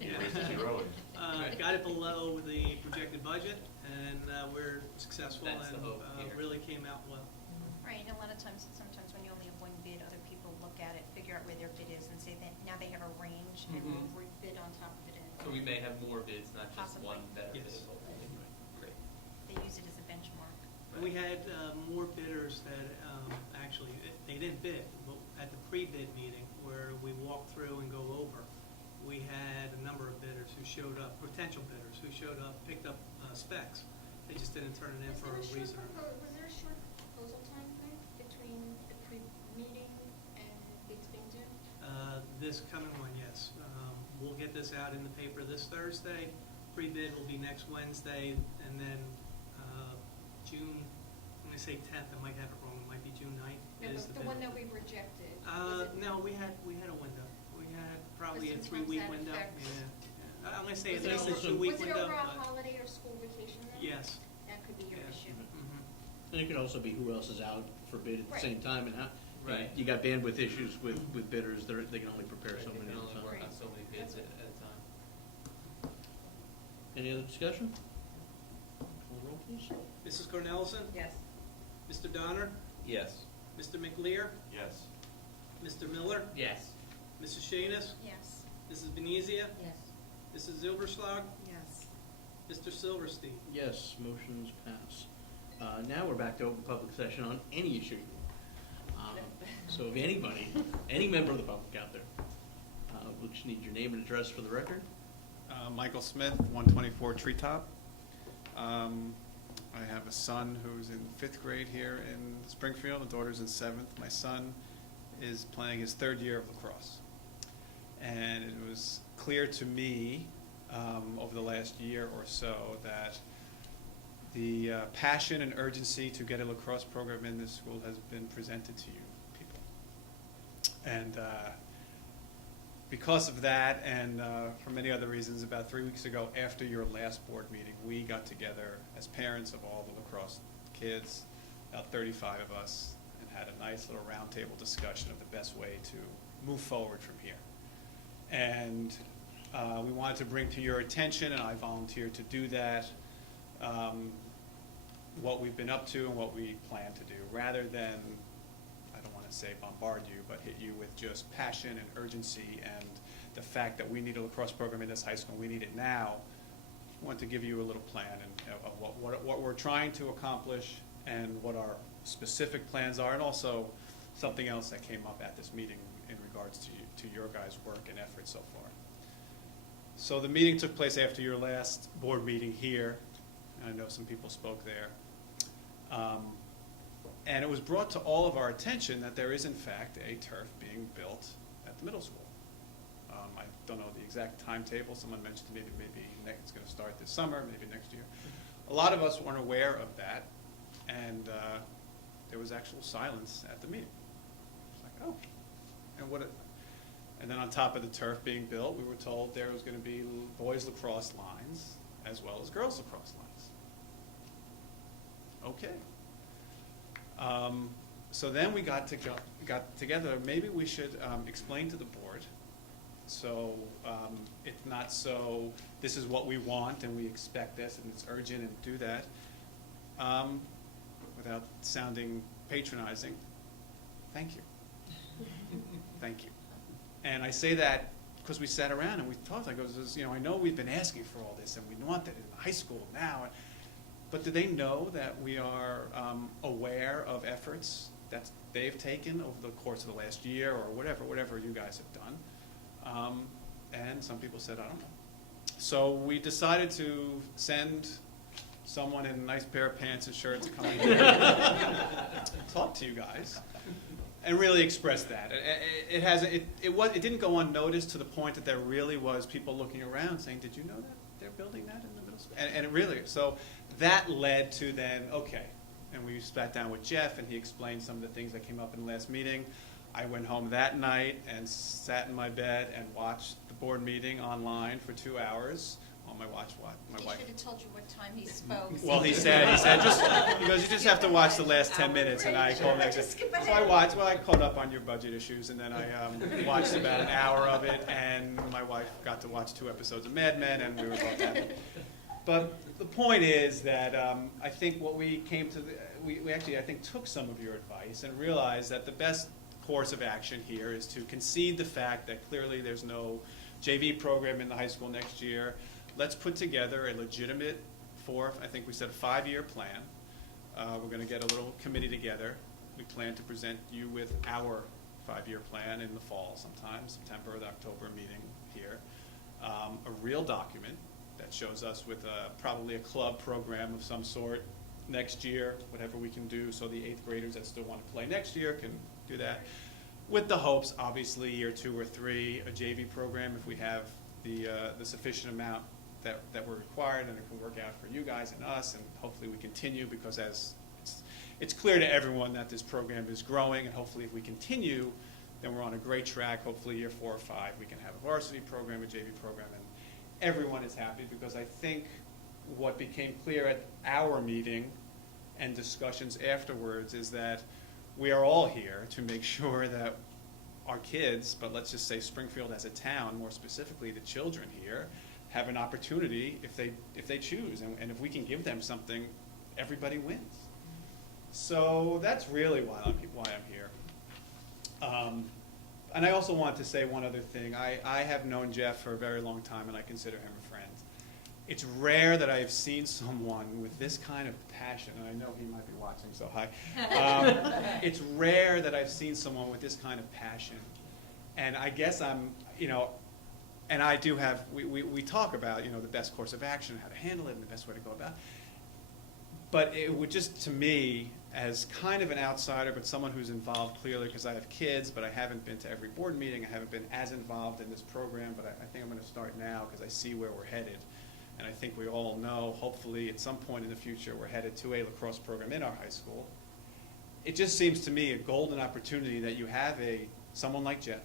Yeah, raise to zero and got it below the projected budget, and we're successful That's the and hope here. really came out well. Right, and a lot of times, sometimes when you only have one bid, other people look at it, figure out where their bid is, and say that now they have a range, and Mhm. we'll bid on top of it. And So we may have more bids, not just Possibly. one better bid, Yes. hopefully. Great. They use it as a benchmark. We had more bidders that, actually, they didn't bid, but at the pre-bid meeting where we walked through and go over, we had a number of bidders who showed up, potential bidders who showed up, picked up specs. They just didn't turn it in for a reason. Was there a short proposal time frame between the pre-meeting and bids being due? This coming one, yes. We'll get this out in the paper this Thursday. Pre-bid will be next Wednesday, and then June, I'm gonna say 10th, I might have it wrong, it might be June 9th. No, is the bid one that opening. we rejected. was it- No, we had a window. We had probably a Was it 3-week that window. effect? Yeah. I'm gonna say at Was it least a over- 2-week Was it window. over a but- holiday or school vacation then? Yes. That could be your Yeah. issue. Mhm. And it could also be who else is out for bid at the Right. same time, and how, Right. you got bandwidth issues with bidders, they can only prepare so They many can at a only time. work on Right. so many bids at a time. Any other discussion? Call the roll, please. Mrs. Cornelison? Yes. Mr. Donner? Yes. Mr. McLear? Yes. Mr. Miller? Yes. Mrs. Shanis? Yes. Mrs. Venezia? Yes. Mrs. Zilberschlag? Yes. Mr. Silverstein? Yes, motions pass. Now we're back to open public session on any issue. So if anybody, any member of the public out there, we just need your name and address for the record. Michael Smith, 124 Treetop. I have a son who's in 5th grade here in Springfield. A daughter's in 7th. My son is playing his 3rd year of lacrosse. And it was clear to me over the last year or so that the passion and urgency to get a lacrosse program in this school has been presented to you people. And because of that, and for many other reasons, about 3 weeks ago, after your last board meeting, we got together as parents of all the lacrosse kids, about 35 of us, and had a nice little roundtable discussion of the best way to move forward from here. And we wanted to bring to your attention, and I volunteered to do that, what we've been up to and what we plan to do, rather than, I don't want to say bombard you, but hit you with just passion and urgency and the fact that we need a lacrosse program in this high school, and we need it now. I want to give you a little plan of what we're trying to accomplish and what our specific plans are, and also something else that came up at this meeting in regards to your guys' work and efforts so far. So the meeting took place after your last board meeting here. I know some people spoke there. And it was brought to all of our attention that there is, in fact, a turf being built at the middle school. I don't know the exact timetable. Someone mentioned to me that maybe it's going to start this summer, maybe next year. A lot of us weren't aware of that, and there was actual silence at the meeting. It's like, oh, and what? And then on top of the turf being built, we were told there was going to be boys lacrosse lines as well as girls lacrosse lines. Okay. So then we got together. Maybe we should explain to the board. So it's not so. This is what we want, and we expect this, and it's urgent, and do that. Without sounding patronizing, thank you. Thank you. And I say that because we sat around and we talked. I go, I know we've been asking for all this, and we want that in high school now. But do they know that we are aware of efforts that they've taken over the course of the last year or whatever you guys have done? And some people said, I don't know. So we decided to send someone in a nice pair of pants and shirts to come in here and talk to you guys and really express that. It didn't go unnoticed to the point that there really was people looking around saying, did you know that they're building that in the middle school? And it really, so that led to then, okay, and we sat down with Jeff and he explained some of the things that came up in the last meeting. I went home that night and sat in my bed and watched the board meeting online for 2 hours on my watch. He should have told you what time he spoke. Well, he said, he goes, you just have to watch the last 10 minutes, and I called him. So I caught up on your budget issues, and then I watched about an hour of it, and my wife got to watch 2 episodes of Mad Men, and we were both happy. But the point is that I think what we came to, we actually, I think, took some of your advice and realized that the best course of action here is to concede the fact that clearly there's no JV program in the high school next year. Let's put together a legitimate I think we said a 5-year plan. We're going to get a little committee together. We plan to present you with our 5-year plan in the fall sometime, September or the October meeting here. A real document that shows us with probably a club program of some sort next year, whatever we can do, so the 8th graders that still want to play next year can do that. With the hopes, obviously, year 2 or 3, a JV program if we have the sufficient amount that were required, and it can work out for you guys and us, and hopefully we continue, because as it's clear to everyone that this program is growing, and hopefully if we continue, then we're on a great track. Hopefully year 4 or 5 we can have a varsity program, a JV program, and everyone is happy, because I think what became clear at our meeting and discussions afterwards is that we are all here to make sure that our kids, but let's just say Springfield as a town, more specifically the children here, have an opportunity if they choose, and if we can give them something, everybody wins. So that's really why I'm here. And I also want to say one other thing. I have known Jeff for a very long time, and I consider him a friend. It's rare that I have seen someone with this kind of passion, and I know he might be watching, so hi. It's rare that I've seen someone with this kind of passion. And I guess I'm, and I do have, we talk about, the best course of action, how to handle it, and the best way to go about it. But it would just, to me, as kind of an outsider, but someone who's involved clearly, because I have kids, but I haven't been to every board meeting, I haven't been as involved in this program, but I think I'm going to start now because I see where we're headed. And I think we all know, hopefully, at some point in the future, we're headed to a lacrosse program in our high school. It just seems to me a golden opportunity that you have someone like Jeff.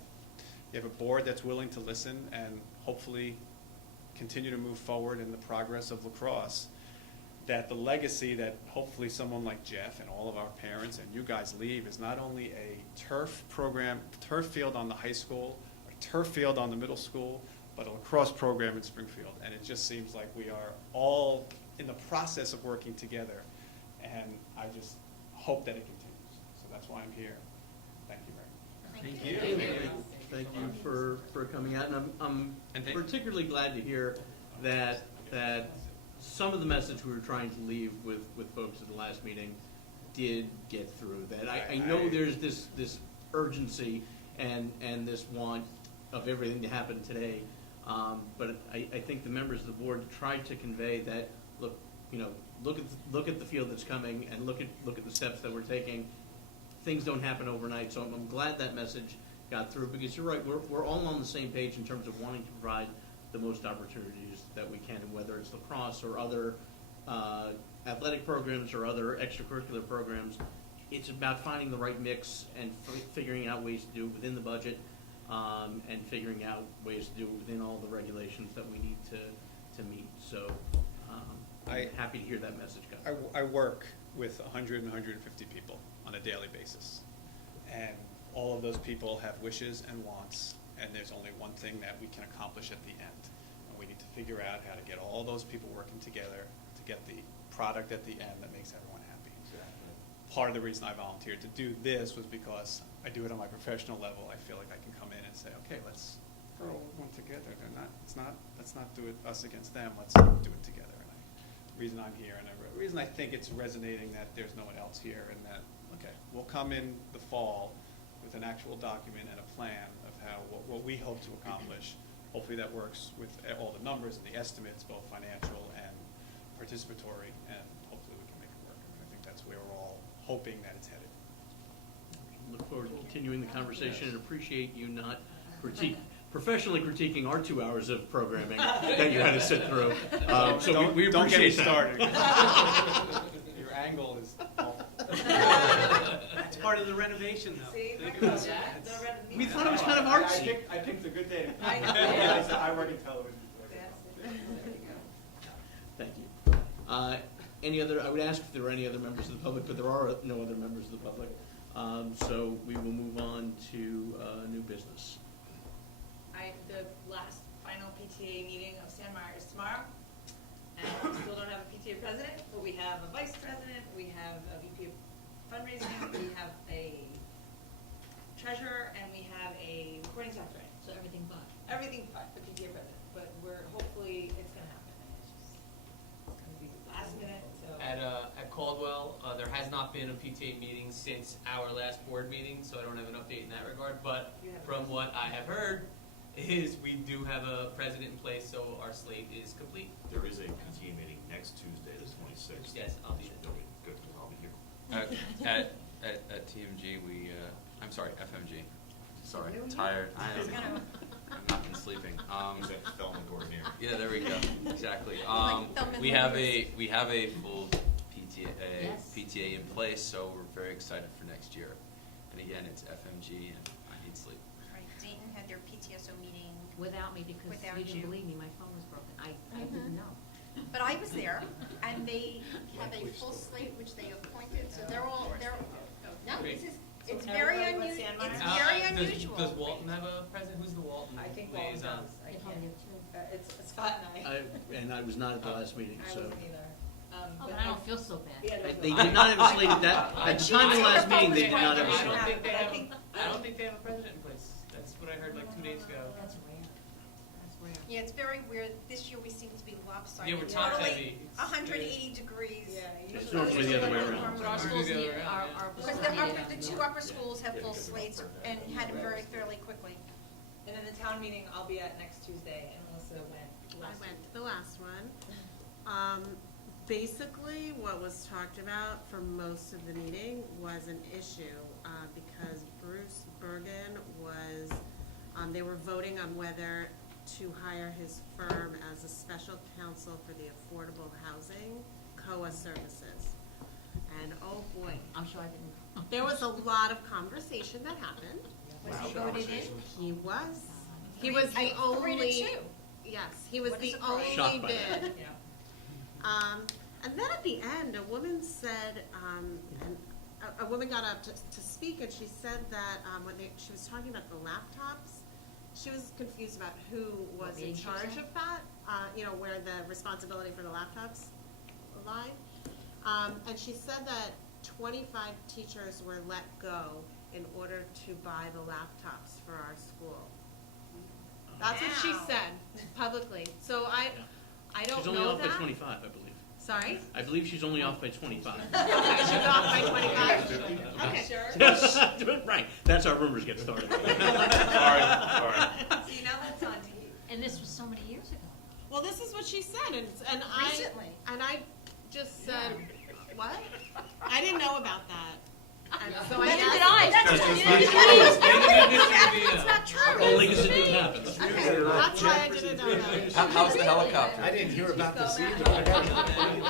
You have a board that's willing to listen and hopefully continue to move forward in the progress of lacrosse. That the legacy that hopefully someone like Jeff and all of our parents and you guys leave is not only a turf program, turf field on the high school, a turf field on the middle school, but a lacrosse program in Springfield. And it just seems like we are all in the process of working together. And I just hope that it continues. So that's why I'm here. Thank you very much. Thank you. Thank you for coming out. And I'm particularly glad to hear that some of the message we were trying to leave with folks at the last meeting did get through. That I know there's this urgency and this want of everything to happen today. But I think the members of the board tried to convey that, look at the field that's coming and look at the steps that we're taking. Things don't happen overnight, so I'm glad that message got through, because you're right, we're all on the same page in terms of wanting to provide the most opportunities that we can, and whether it's lacrosse or other athletic programs or other extracurricular programs, it's about finding the right mix and figuring out ways to do it within the budget, and figuring out ways to do it within all the regulations that we need to meet. So I'm happy to hear that message go. I work with 100 and 150 people on a daily basis. And all of those people have wishes and wants, and there's only one thing that we can accomplish at the end. And we need to figure out how to get all those people working together to get the product at the end that makes everyone happy. Part of the reason I volunteered to do this was because I do it on my professional level. I feel like I can come in and say, okay, let's throw one together. Let's not do it us against them. Let's do it together. And the reason I'm here, and the reason I think it's resonating that there's no one else here, and that, okay, we'll come in the fall with an actual document and a plan of what we hope to accomplish. Hopefully that works with all the numbers and the estimates, both financial and participatory, and hopefully we can make it work. And I think that's where we're all hoping that it's headed. Look forward to continuing the conversation and appreciate you not professionally critiquing our 2 hours of programming that you had to sit through. So we don't get me appreciate started. that. Your angle is awful. That's part of the renovation, though. See, We thought it was kind of artsy. I picked a good day to I know. I work in television. Thank you. Any other? I would ask if there were any other members of the public, but there are no other members of the public. So we will move on to new business. The last final PTA meeting of San Mar is tomorrow. And we still don't have a PTA president, but we have a vice president, we have a VP of fundraising, we have a treasurer, and we have a recording secretary. So everything but. Everything but the PTA president, but hopefully it's gonna happen. It's just, it's gonna be last minute, so. At Caldwell, there has not been a PTA meeting since our last board meeting, so I don't have an update in that regard, but from what I have heard, is we do have a president in place, so our slate is complete. There is a PTA meeting next Tuesday, the 26th. Yes, I'll be there. Good, I'll be here. At TMG, I'm sorry, FMG. Sorry, I'm tired. I've not been sleeping. He's at Thelma Gordonier. Yeah, there we go. Exactly. Like Thelma We have a full Yes. PTA in place, so we're very excited for next year. And again, it's FMG, and I need sleep. Right, Dayton had their PTSO meeting, Without me, because Without you didn't you. believe me, my phone was broken. I didn't know. but I was there, and they have a full slate which they appointed, so no, it's So very everybody but unusual. San Mar? It's very unusual. Does Walton have a president? Who's the Walton I think Walton liaison? does. I They can't. probably did too. It's Scott and I. And I was not at the last meeting, I so. wasn't either. Oh, but I don't feel so bad. Yeah, They did not have a slate at the time of the last meeting. They did not have a I slate. don't think they But I have. think- I don't think they have a president in place. what I heard like 2 days ago. That's rare. That's rare. Yeah, it's very weird. This year we seem to be lopsided. Yeah, we're top Totally heavy. 180 degrees. It's normally the other way around. But our Usually schools the need, other way around, yeah. our Because schools the need it. two upper schools have full slates and had them very fairly quickly. And then the town meeting I'll be at next Tuesday, and Melissa went I last went week. to the last one. Basically, what was talked about for most of the meeting was an issue, because Bruce Bergen was, they were voting on whether to hire his firm as a special counsel for the affordable housing, COA services. And oh boy, I'm sure I didn't. there was a lot of conversation that happened. Was he voted in? He was. He was the 3 to only. 2. Yes, he was What a the surprise. only Shocked by that. bid. Yeah. And then at the end, a woman said, and a woman got up to speak, and she said that she was talking about the laptops, she was confused about who was What in age she charge was of that, where the responsibility for the laptops lied. And she said that 25 teachers were let go in order to buy the laptops for our school. That's what she Wow. said publicly. So I don't She's only know off by that. 25, I believe. Sorry? I believe she's only off by 25. Okay, she's off by 25. Okay. Right, that's how rumors get started. Sorry. See, now that's on TV. And this was so many years ago. Well, this is what she said, and Recently. I just said, what? I didn't know about that. And so I Neither asked- did I. That's That's neither did just I. not It's not true. Only because it didn't happen. Okay, that's why I didn't know that. How's the helicopter? I didn't hear about this either.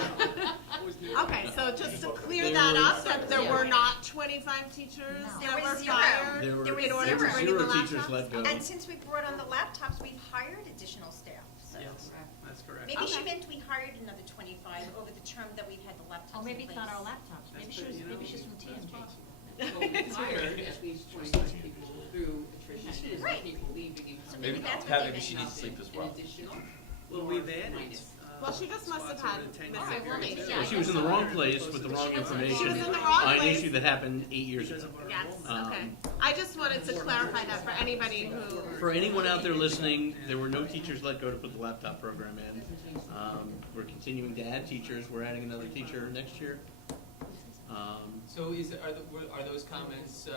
Okay, so just to clear that up, that there were not 25 teachers No. There that was were zero. fired There were There was in order to zero. bring in the Zero teachers laptops? let go. And since we brought on the laptops, we've hired additional staff. So Yes, that's correct. maybe she Okay. meant we hired another 25 over the term that we've had the laptops Oh, maybe in it's not place. our laptops. Maybe she was, maybe she's from That's TMJ. possible. Well, we hired at least 25 people through attrition, and Right. people leaving and So coming maybe in. that's what Pat, they maybe she meant. needs sleep as An well. additional, Well, or we've added. minus. Well, she just must have spots had over the 10 missed year it. period. maybe, So yeah. She was in the wrong place with the wrong She was information in the wrong on an place. issue that happened 8 years Because ago. of our Yes, enrollment. okay. I just wanted to clarify that for anybody who. For anyone out there listening, there were no teachers let go to put the laptop program in. We're continuing to add teachers. We're adding another teacher next year. So are those comments,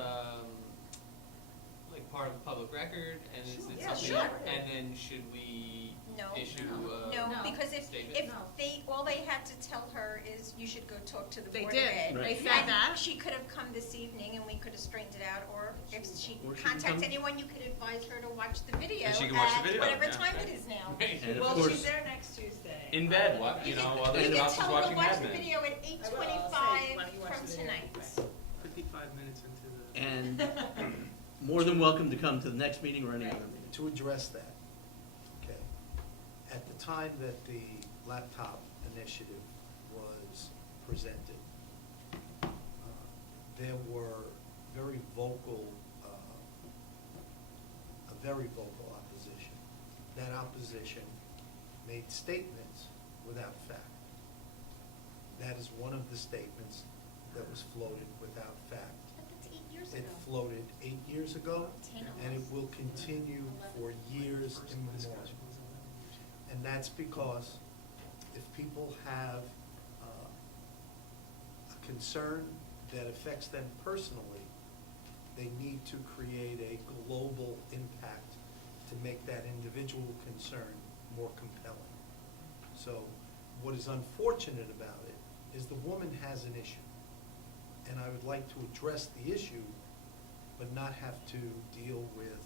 like part of the public record, and is it Yeah, something, sure. and then should we No. issue No, No. because if statement? No. all they had to tell her is you should go talk to the They Board of did. Ed. Right. They said And that. she could have come this evening and we could have straightened it out, or if she Or she can contacts come- anyone, you could advise her to watch the video And she can watch the at video, whatever yeah. time it is now. And of Well, course, she's there next Tuesday. In bed, what, you know, while You the can spouse is tell her to watching watch Mad the Men. video at I will. I'll say, 8:25 why don't you watch from the video? tonight. 55 minutes into the. and more than welcome to come to the next meeting or any other meeting. To address that, okay, at the time that the laptop initiative was presented, there were very vocal, a very vocal opposition. That opposition made statements without fact. That is one of the statements that was floated without fact. But that's 8 years It ago. floated 8 years ago, 10 and it almost. will continue for years First immemorial. discussion was 11 years ago. And that's because if people have a concern that affects them personally, they need to create a global impact to make that individual concern more compelling. So what is unfortunate about it is the woman has an issue. And I would like to address the issue, but not have to deal with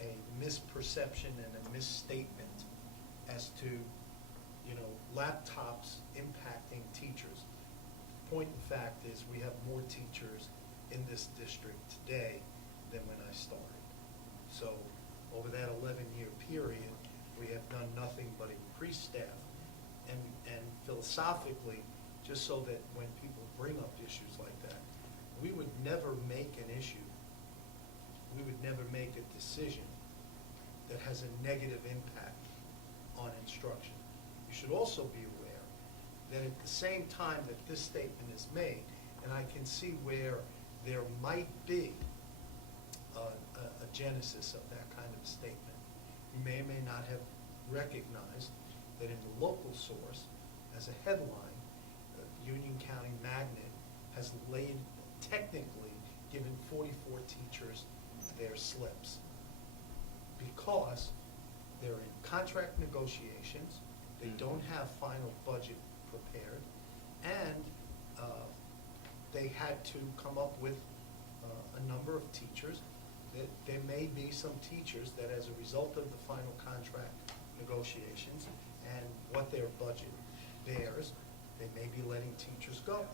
a misperception and a misstatement as to, you know, laptops impacting teachers. Point in fact is we have more teachers in this district today than when I started. So over that 11-year period, we have done nothing but increase staff. And philosophically, just so that when people bring up issues like that, we would never make an issue, we would never make a decision that has a negative impact on instruction. You should also be aware that at the same time that this statement is made, and I can see where there might be a genesis of that kind of statement. You may or may not have recognized that in the local source, as a headline, Union County Magnet has technically given 44 teachers their slips because they're in contract negotiations, they don't have final budget prepared, and they had to come up with a number of teachers. There may be some teachers that, as a result of the final contract negotiations and what their budget bears, they may be letting teachers go.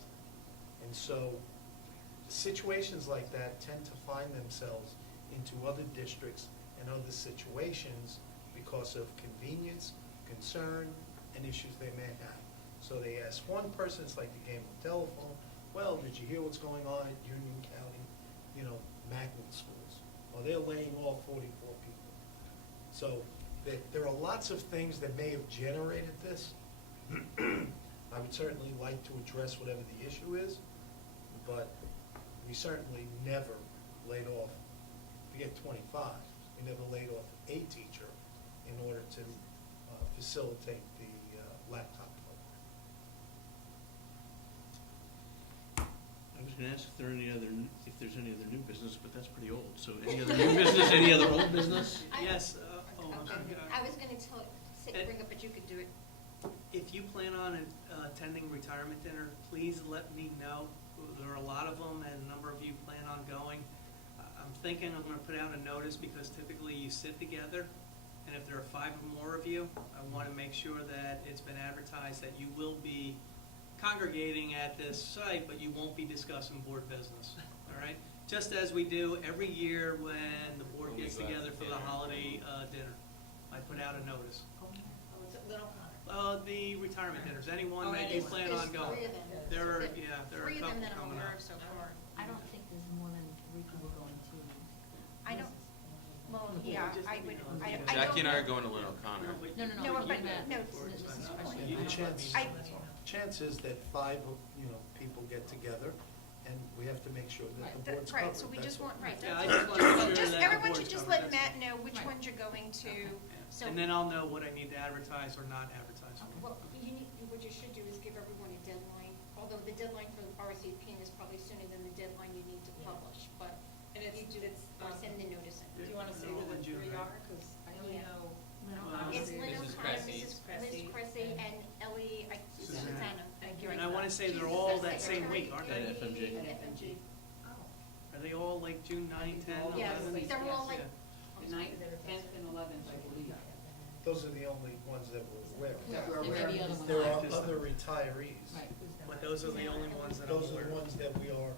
And so situations like that tend to find themselves into other districts and other situations because of convenience, concern, and issues they may have. So they ask one person, it's like the game of telephone, well, did you hear what's going on at Union County, magnet schools? Well, they're laying off 44 people. So there are lots of things that may have generated this. I would certainly like to address whatever the issue is, but we certainly never laid off, forget 25, we never laid off a teacher in order to facilitate the laptop program. I was gonna ask if there's any other new business, but that's pretty old. So any other new business, any other old business? Yes, I'm sorry. I was gonna bring up, but you could do it. If you plan on attending retirement dinner, please let me know. There are a lot of them, and a number of you plan on going. I'm thinking I'm going to put out a notice because typically you sit together, and if there are 5 or more of you, I want to make sure that it's been advertised that you will be congregating at this site, but you won't be discussing board business. All right? Just as we do every year when the board gets together for the holiday dinner. I put out a notice. Oh, it's at Little Connor. The retirement dinners, anyone Oh, that yeah, you there's- plan There's on going. 3 of them. There are, There's there are a 3 of couple them that I'm coming aware up. of so far. I don't think there's more than 3 people going to. I don't, well, yeah, I would, I don't. Jackie and I are going to Lynn O'Connor. No, but, no, This is special. Chance is that 5 people get together, and we have to make sure that the board's covered. right, so we That's just all. want, right. Yeah, that's I just want to make sure Just, that the everyone board's should just covered, let that's Matt know which Right. ones you're going to, so. And then I'll know what I need to advertise or not advertise for. Well, what you should do is give everyone a deadline, although the deadline for RSVP is probably sooner than the deadline you need to publish, but And you do, or send the notice in. Do you wanna say They're all who in the June, 3 right? are? Cause I only Yeah. know. It's Lynn Mrs. O'Connor, Cressy. Liz Cressy, Cressy, and Ellie Susanna. Susanna. Thank you. And I want to say She's they're the all that secretary. same week, aren't they? At FMG. At FMG. Are they all like June 9, 10, 11? Yes, they're all like, The 9th, 10th, and 11th, I believe. Those are the only ones that we're aware of. That we're There may aware be of. other ones. There are other retirees. Right. But those are the only ones that I'm Those are aware the of. ones that we are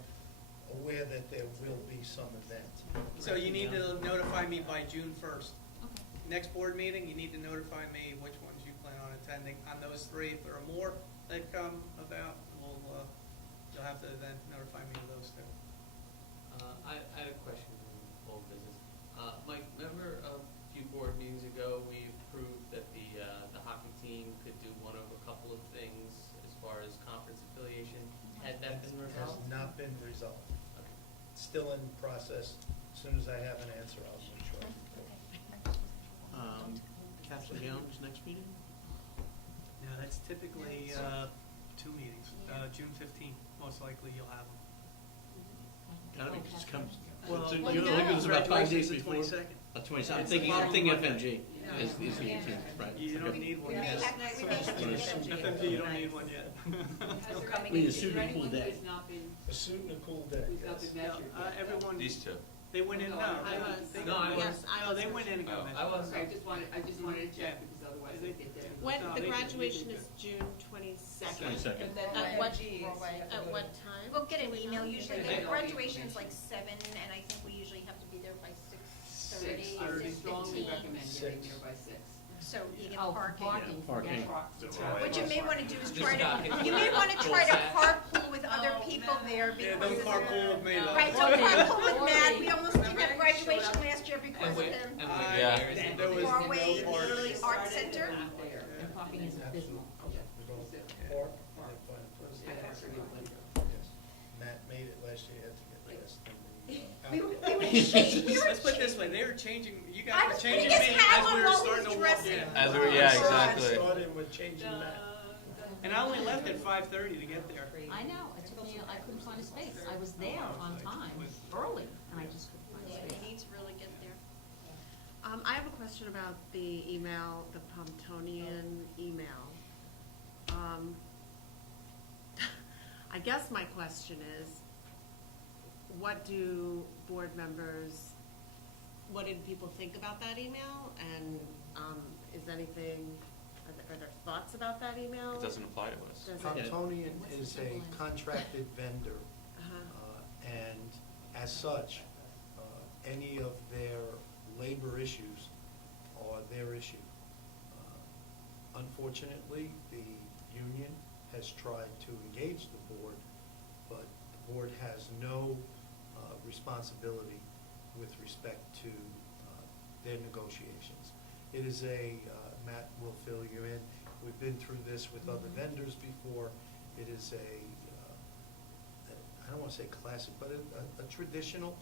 aware that there will be some event. So you need to notify me by June 1st. Okay. Next board meeting, you need to notify me which ones you plan on attending. On those 3, if there are more that come about, you'll have to then notify me of those 2. I had a question in old business. Mike, remember a few board meetings ago, we approved that the hockey team could do one of a couple of things as far as conference affiliation? Had that been Has resolved? not been resolved. Okay. Still in process. As soon as I have an answer, I'll make sure. Kathleen Young's next meeting? Yeah, that's typically 2 meetings. June 15th, most likely you'll have them. Gotta be, 'cause it comes, Well, so well, you no. think it was about 5 days Graduation's the before? 22nd. 22nd, I'm It's thinking, the I'm thinking following FMG Yeah. is the 18th, right. You don't Okay. need one We may yet. have, we may have to get FMG, you don't need one yet. Has there I mean, it's is super there cool anyone who day. has not been, A suit and a cool day, who's not yes. been measured yet? Everyone, These 2. they went in, No, no. I they- was. they No, got- I was. Yes, I No, was. they went in and got Oh, measured. I was. Okay, I just wanted to Yeah. check, because otherwise They- I get there. When, No, the they did- graduation they did is June 22nd. 22nd. At what time? We'll get an email, usually, Okay. the graduation's like 7, and I think we usually have to be there by 6:30, 6:30, I strongly 6:15. recommend getting there by 6. So you get Oh, parking. parking. Parking. What you may wanna do is Just try dock to, it. you may wanna try to Full carpool with other Oh, people Matt. there Yeah, because. don't carpool with me though. Right, don't carpool with Matt, we almost didn't Remember? have graduation last year because And of wait, him. and Yeah. wait, And there was Norway, no parking. the art center. Not there. And parking is abysmal. We're going to park, and then find a place. Yeah, that's a good one. Yes. Matt made it last year, had to get last in the We were changing, Let's put it this way, they were changing, you I guys were was changing putting me his hat as on we were while he starting was to walk dressing. in. As we, yeah, exactly. Started with changing that. And I only left at 5:30 to get there. I know, it took me, I couldn't find a space. I was there on time, early, and I just couldn't find a Yeah, space. you need to really get there. I have a question about the email, the Pomptonian email. I guess my question is, what do board members, what did people think about that email? And, is anything, are there thoughts about that email? It doesn't apply to us. Does it- Pomptonian What's the is a deadline? contracted vendor, Uh-huh. and as such, any of their labor issues are their issue. Unfortunately, the union has tried to engage the board, but the board has no responsibility with respect to their negotiations. It is Matt will fill you in, we've been through this with other vendors before. It is I don't want to say classic, but a traditional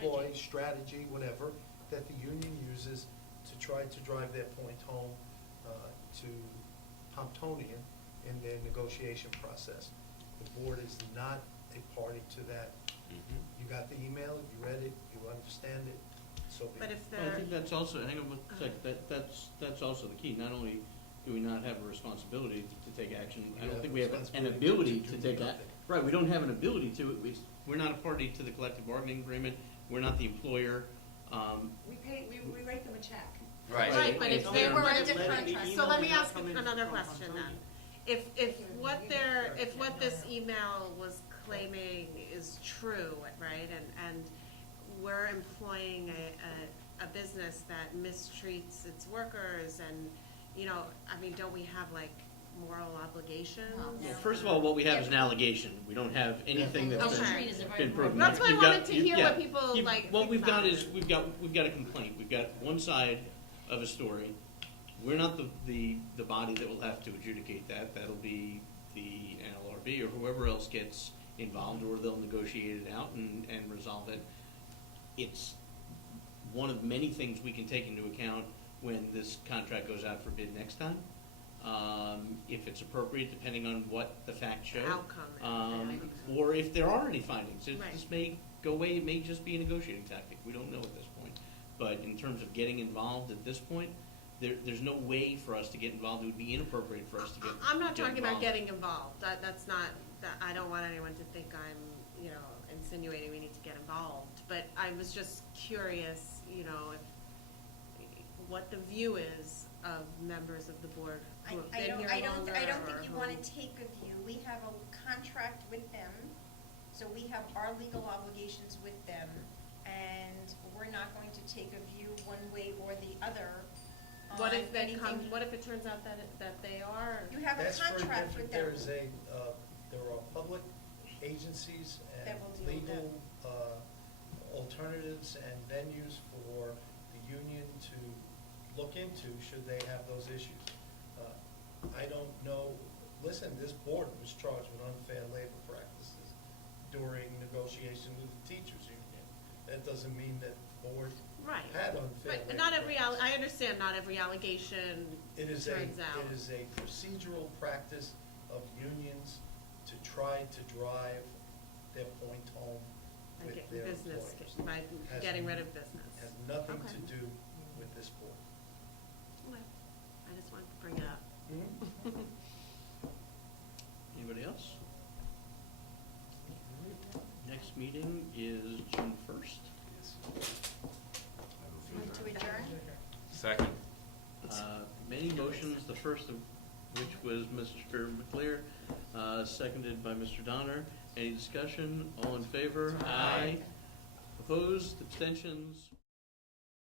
ploy, strategy, whatever, that the union uses to try to drive their point home to Pomptonian in their negotiation process. The board is not a party to that. Mhm. You got the email, you read it, you understand it, so be But it. if Well, I they're, think that's also, hang on one second, that's also the key. Not only do we not have a responsibility to take action, I don't think we have an ability to take action. Right, we don't have an ability to, we're not a party to the collective bargaining agreement, we're not the employer. We write them a check. right, but if If they they're- were, Let a it be contract, emailed so let me and not ask come in another from question then. Pomptonian. If what this email was claiming is true, right, and we're employing a business that mistreats its workers and, I mean, don't we have like moral obligations? Well, first of all, what we have is an allegation. We don't have anything that's Okay. been proven. That's why I You've got- wanted to hear yeah. what people like. What think we've got about is, it. we've got a complaint. We've got one side of a story. We're not the body that will have to adjudicate that. That'll be the NLRB or whoever else gets involved, or they'll negotiate it out and resolve it. It's one of many things we can take into account when this contract goes out for bid next time. If it's appropriate, depending on what the facts show. Outcome is, Or if there are any findings. Right. This may go away, it may just be a negotiating tactic. We don't know at this point. But in terms of getting involved at this point, there's no way for us to get involved. It would be inappropriate for us to get involved. I'm not talking about getting involved. That's not, I don't want anyone to think I'm, insinuating we need to get involved. But I was just curious, if, what the view is of members of the board who have been here longer I don't think you or wanna who- take a view. We have a contract with them, so we have our legal obligations with them, and we're not going to take a view one way or the other on What if they come, anything. what if it turns out that they are? You have a That's very contract different. with them. There are public agencies and That will deal with legal alternatives and venues for the union to look into should they have those issues. I don't know, listen, this board was charged with unfair labor practices during negotiation with the teachers union. That doesn't mean that the board Right. had unfair Right, labor not every, practices. I understand not every allegation It is turns out. It is a procedural practice of unions to try to drive their point home By with getting their business, employees. by Has getting rid n- of business. Has nothing Okay. to do with this board. Okay. I just wanted to bring it up. Anybody else? Next meeting is June 1st. Move to adjourn? Second. Many motions, the first of which was Mr. McClear, seconded by Mr. Donner. Any discussion? All in favor? Aye. Opposed? Abstentions?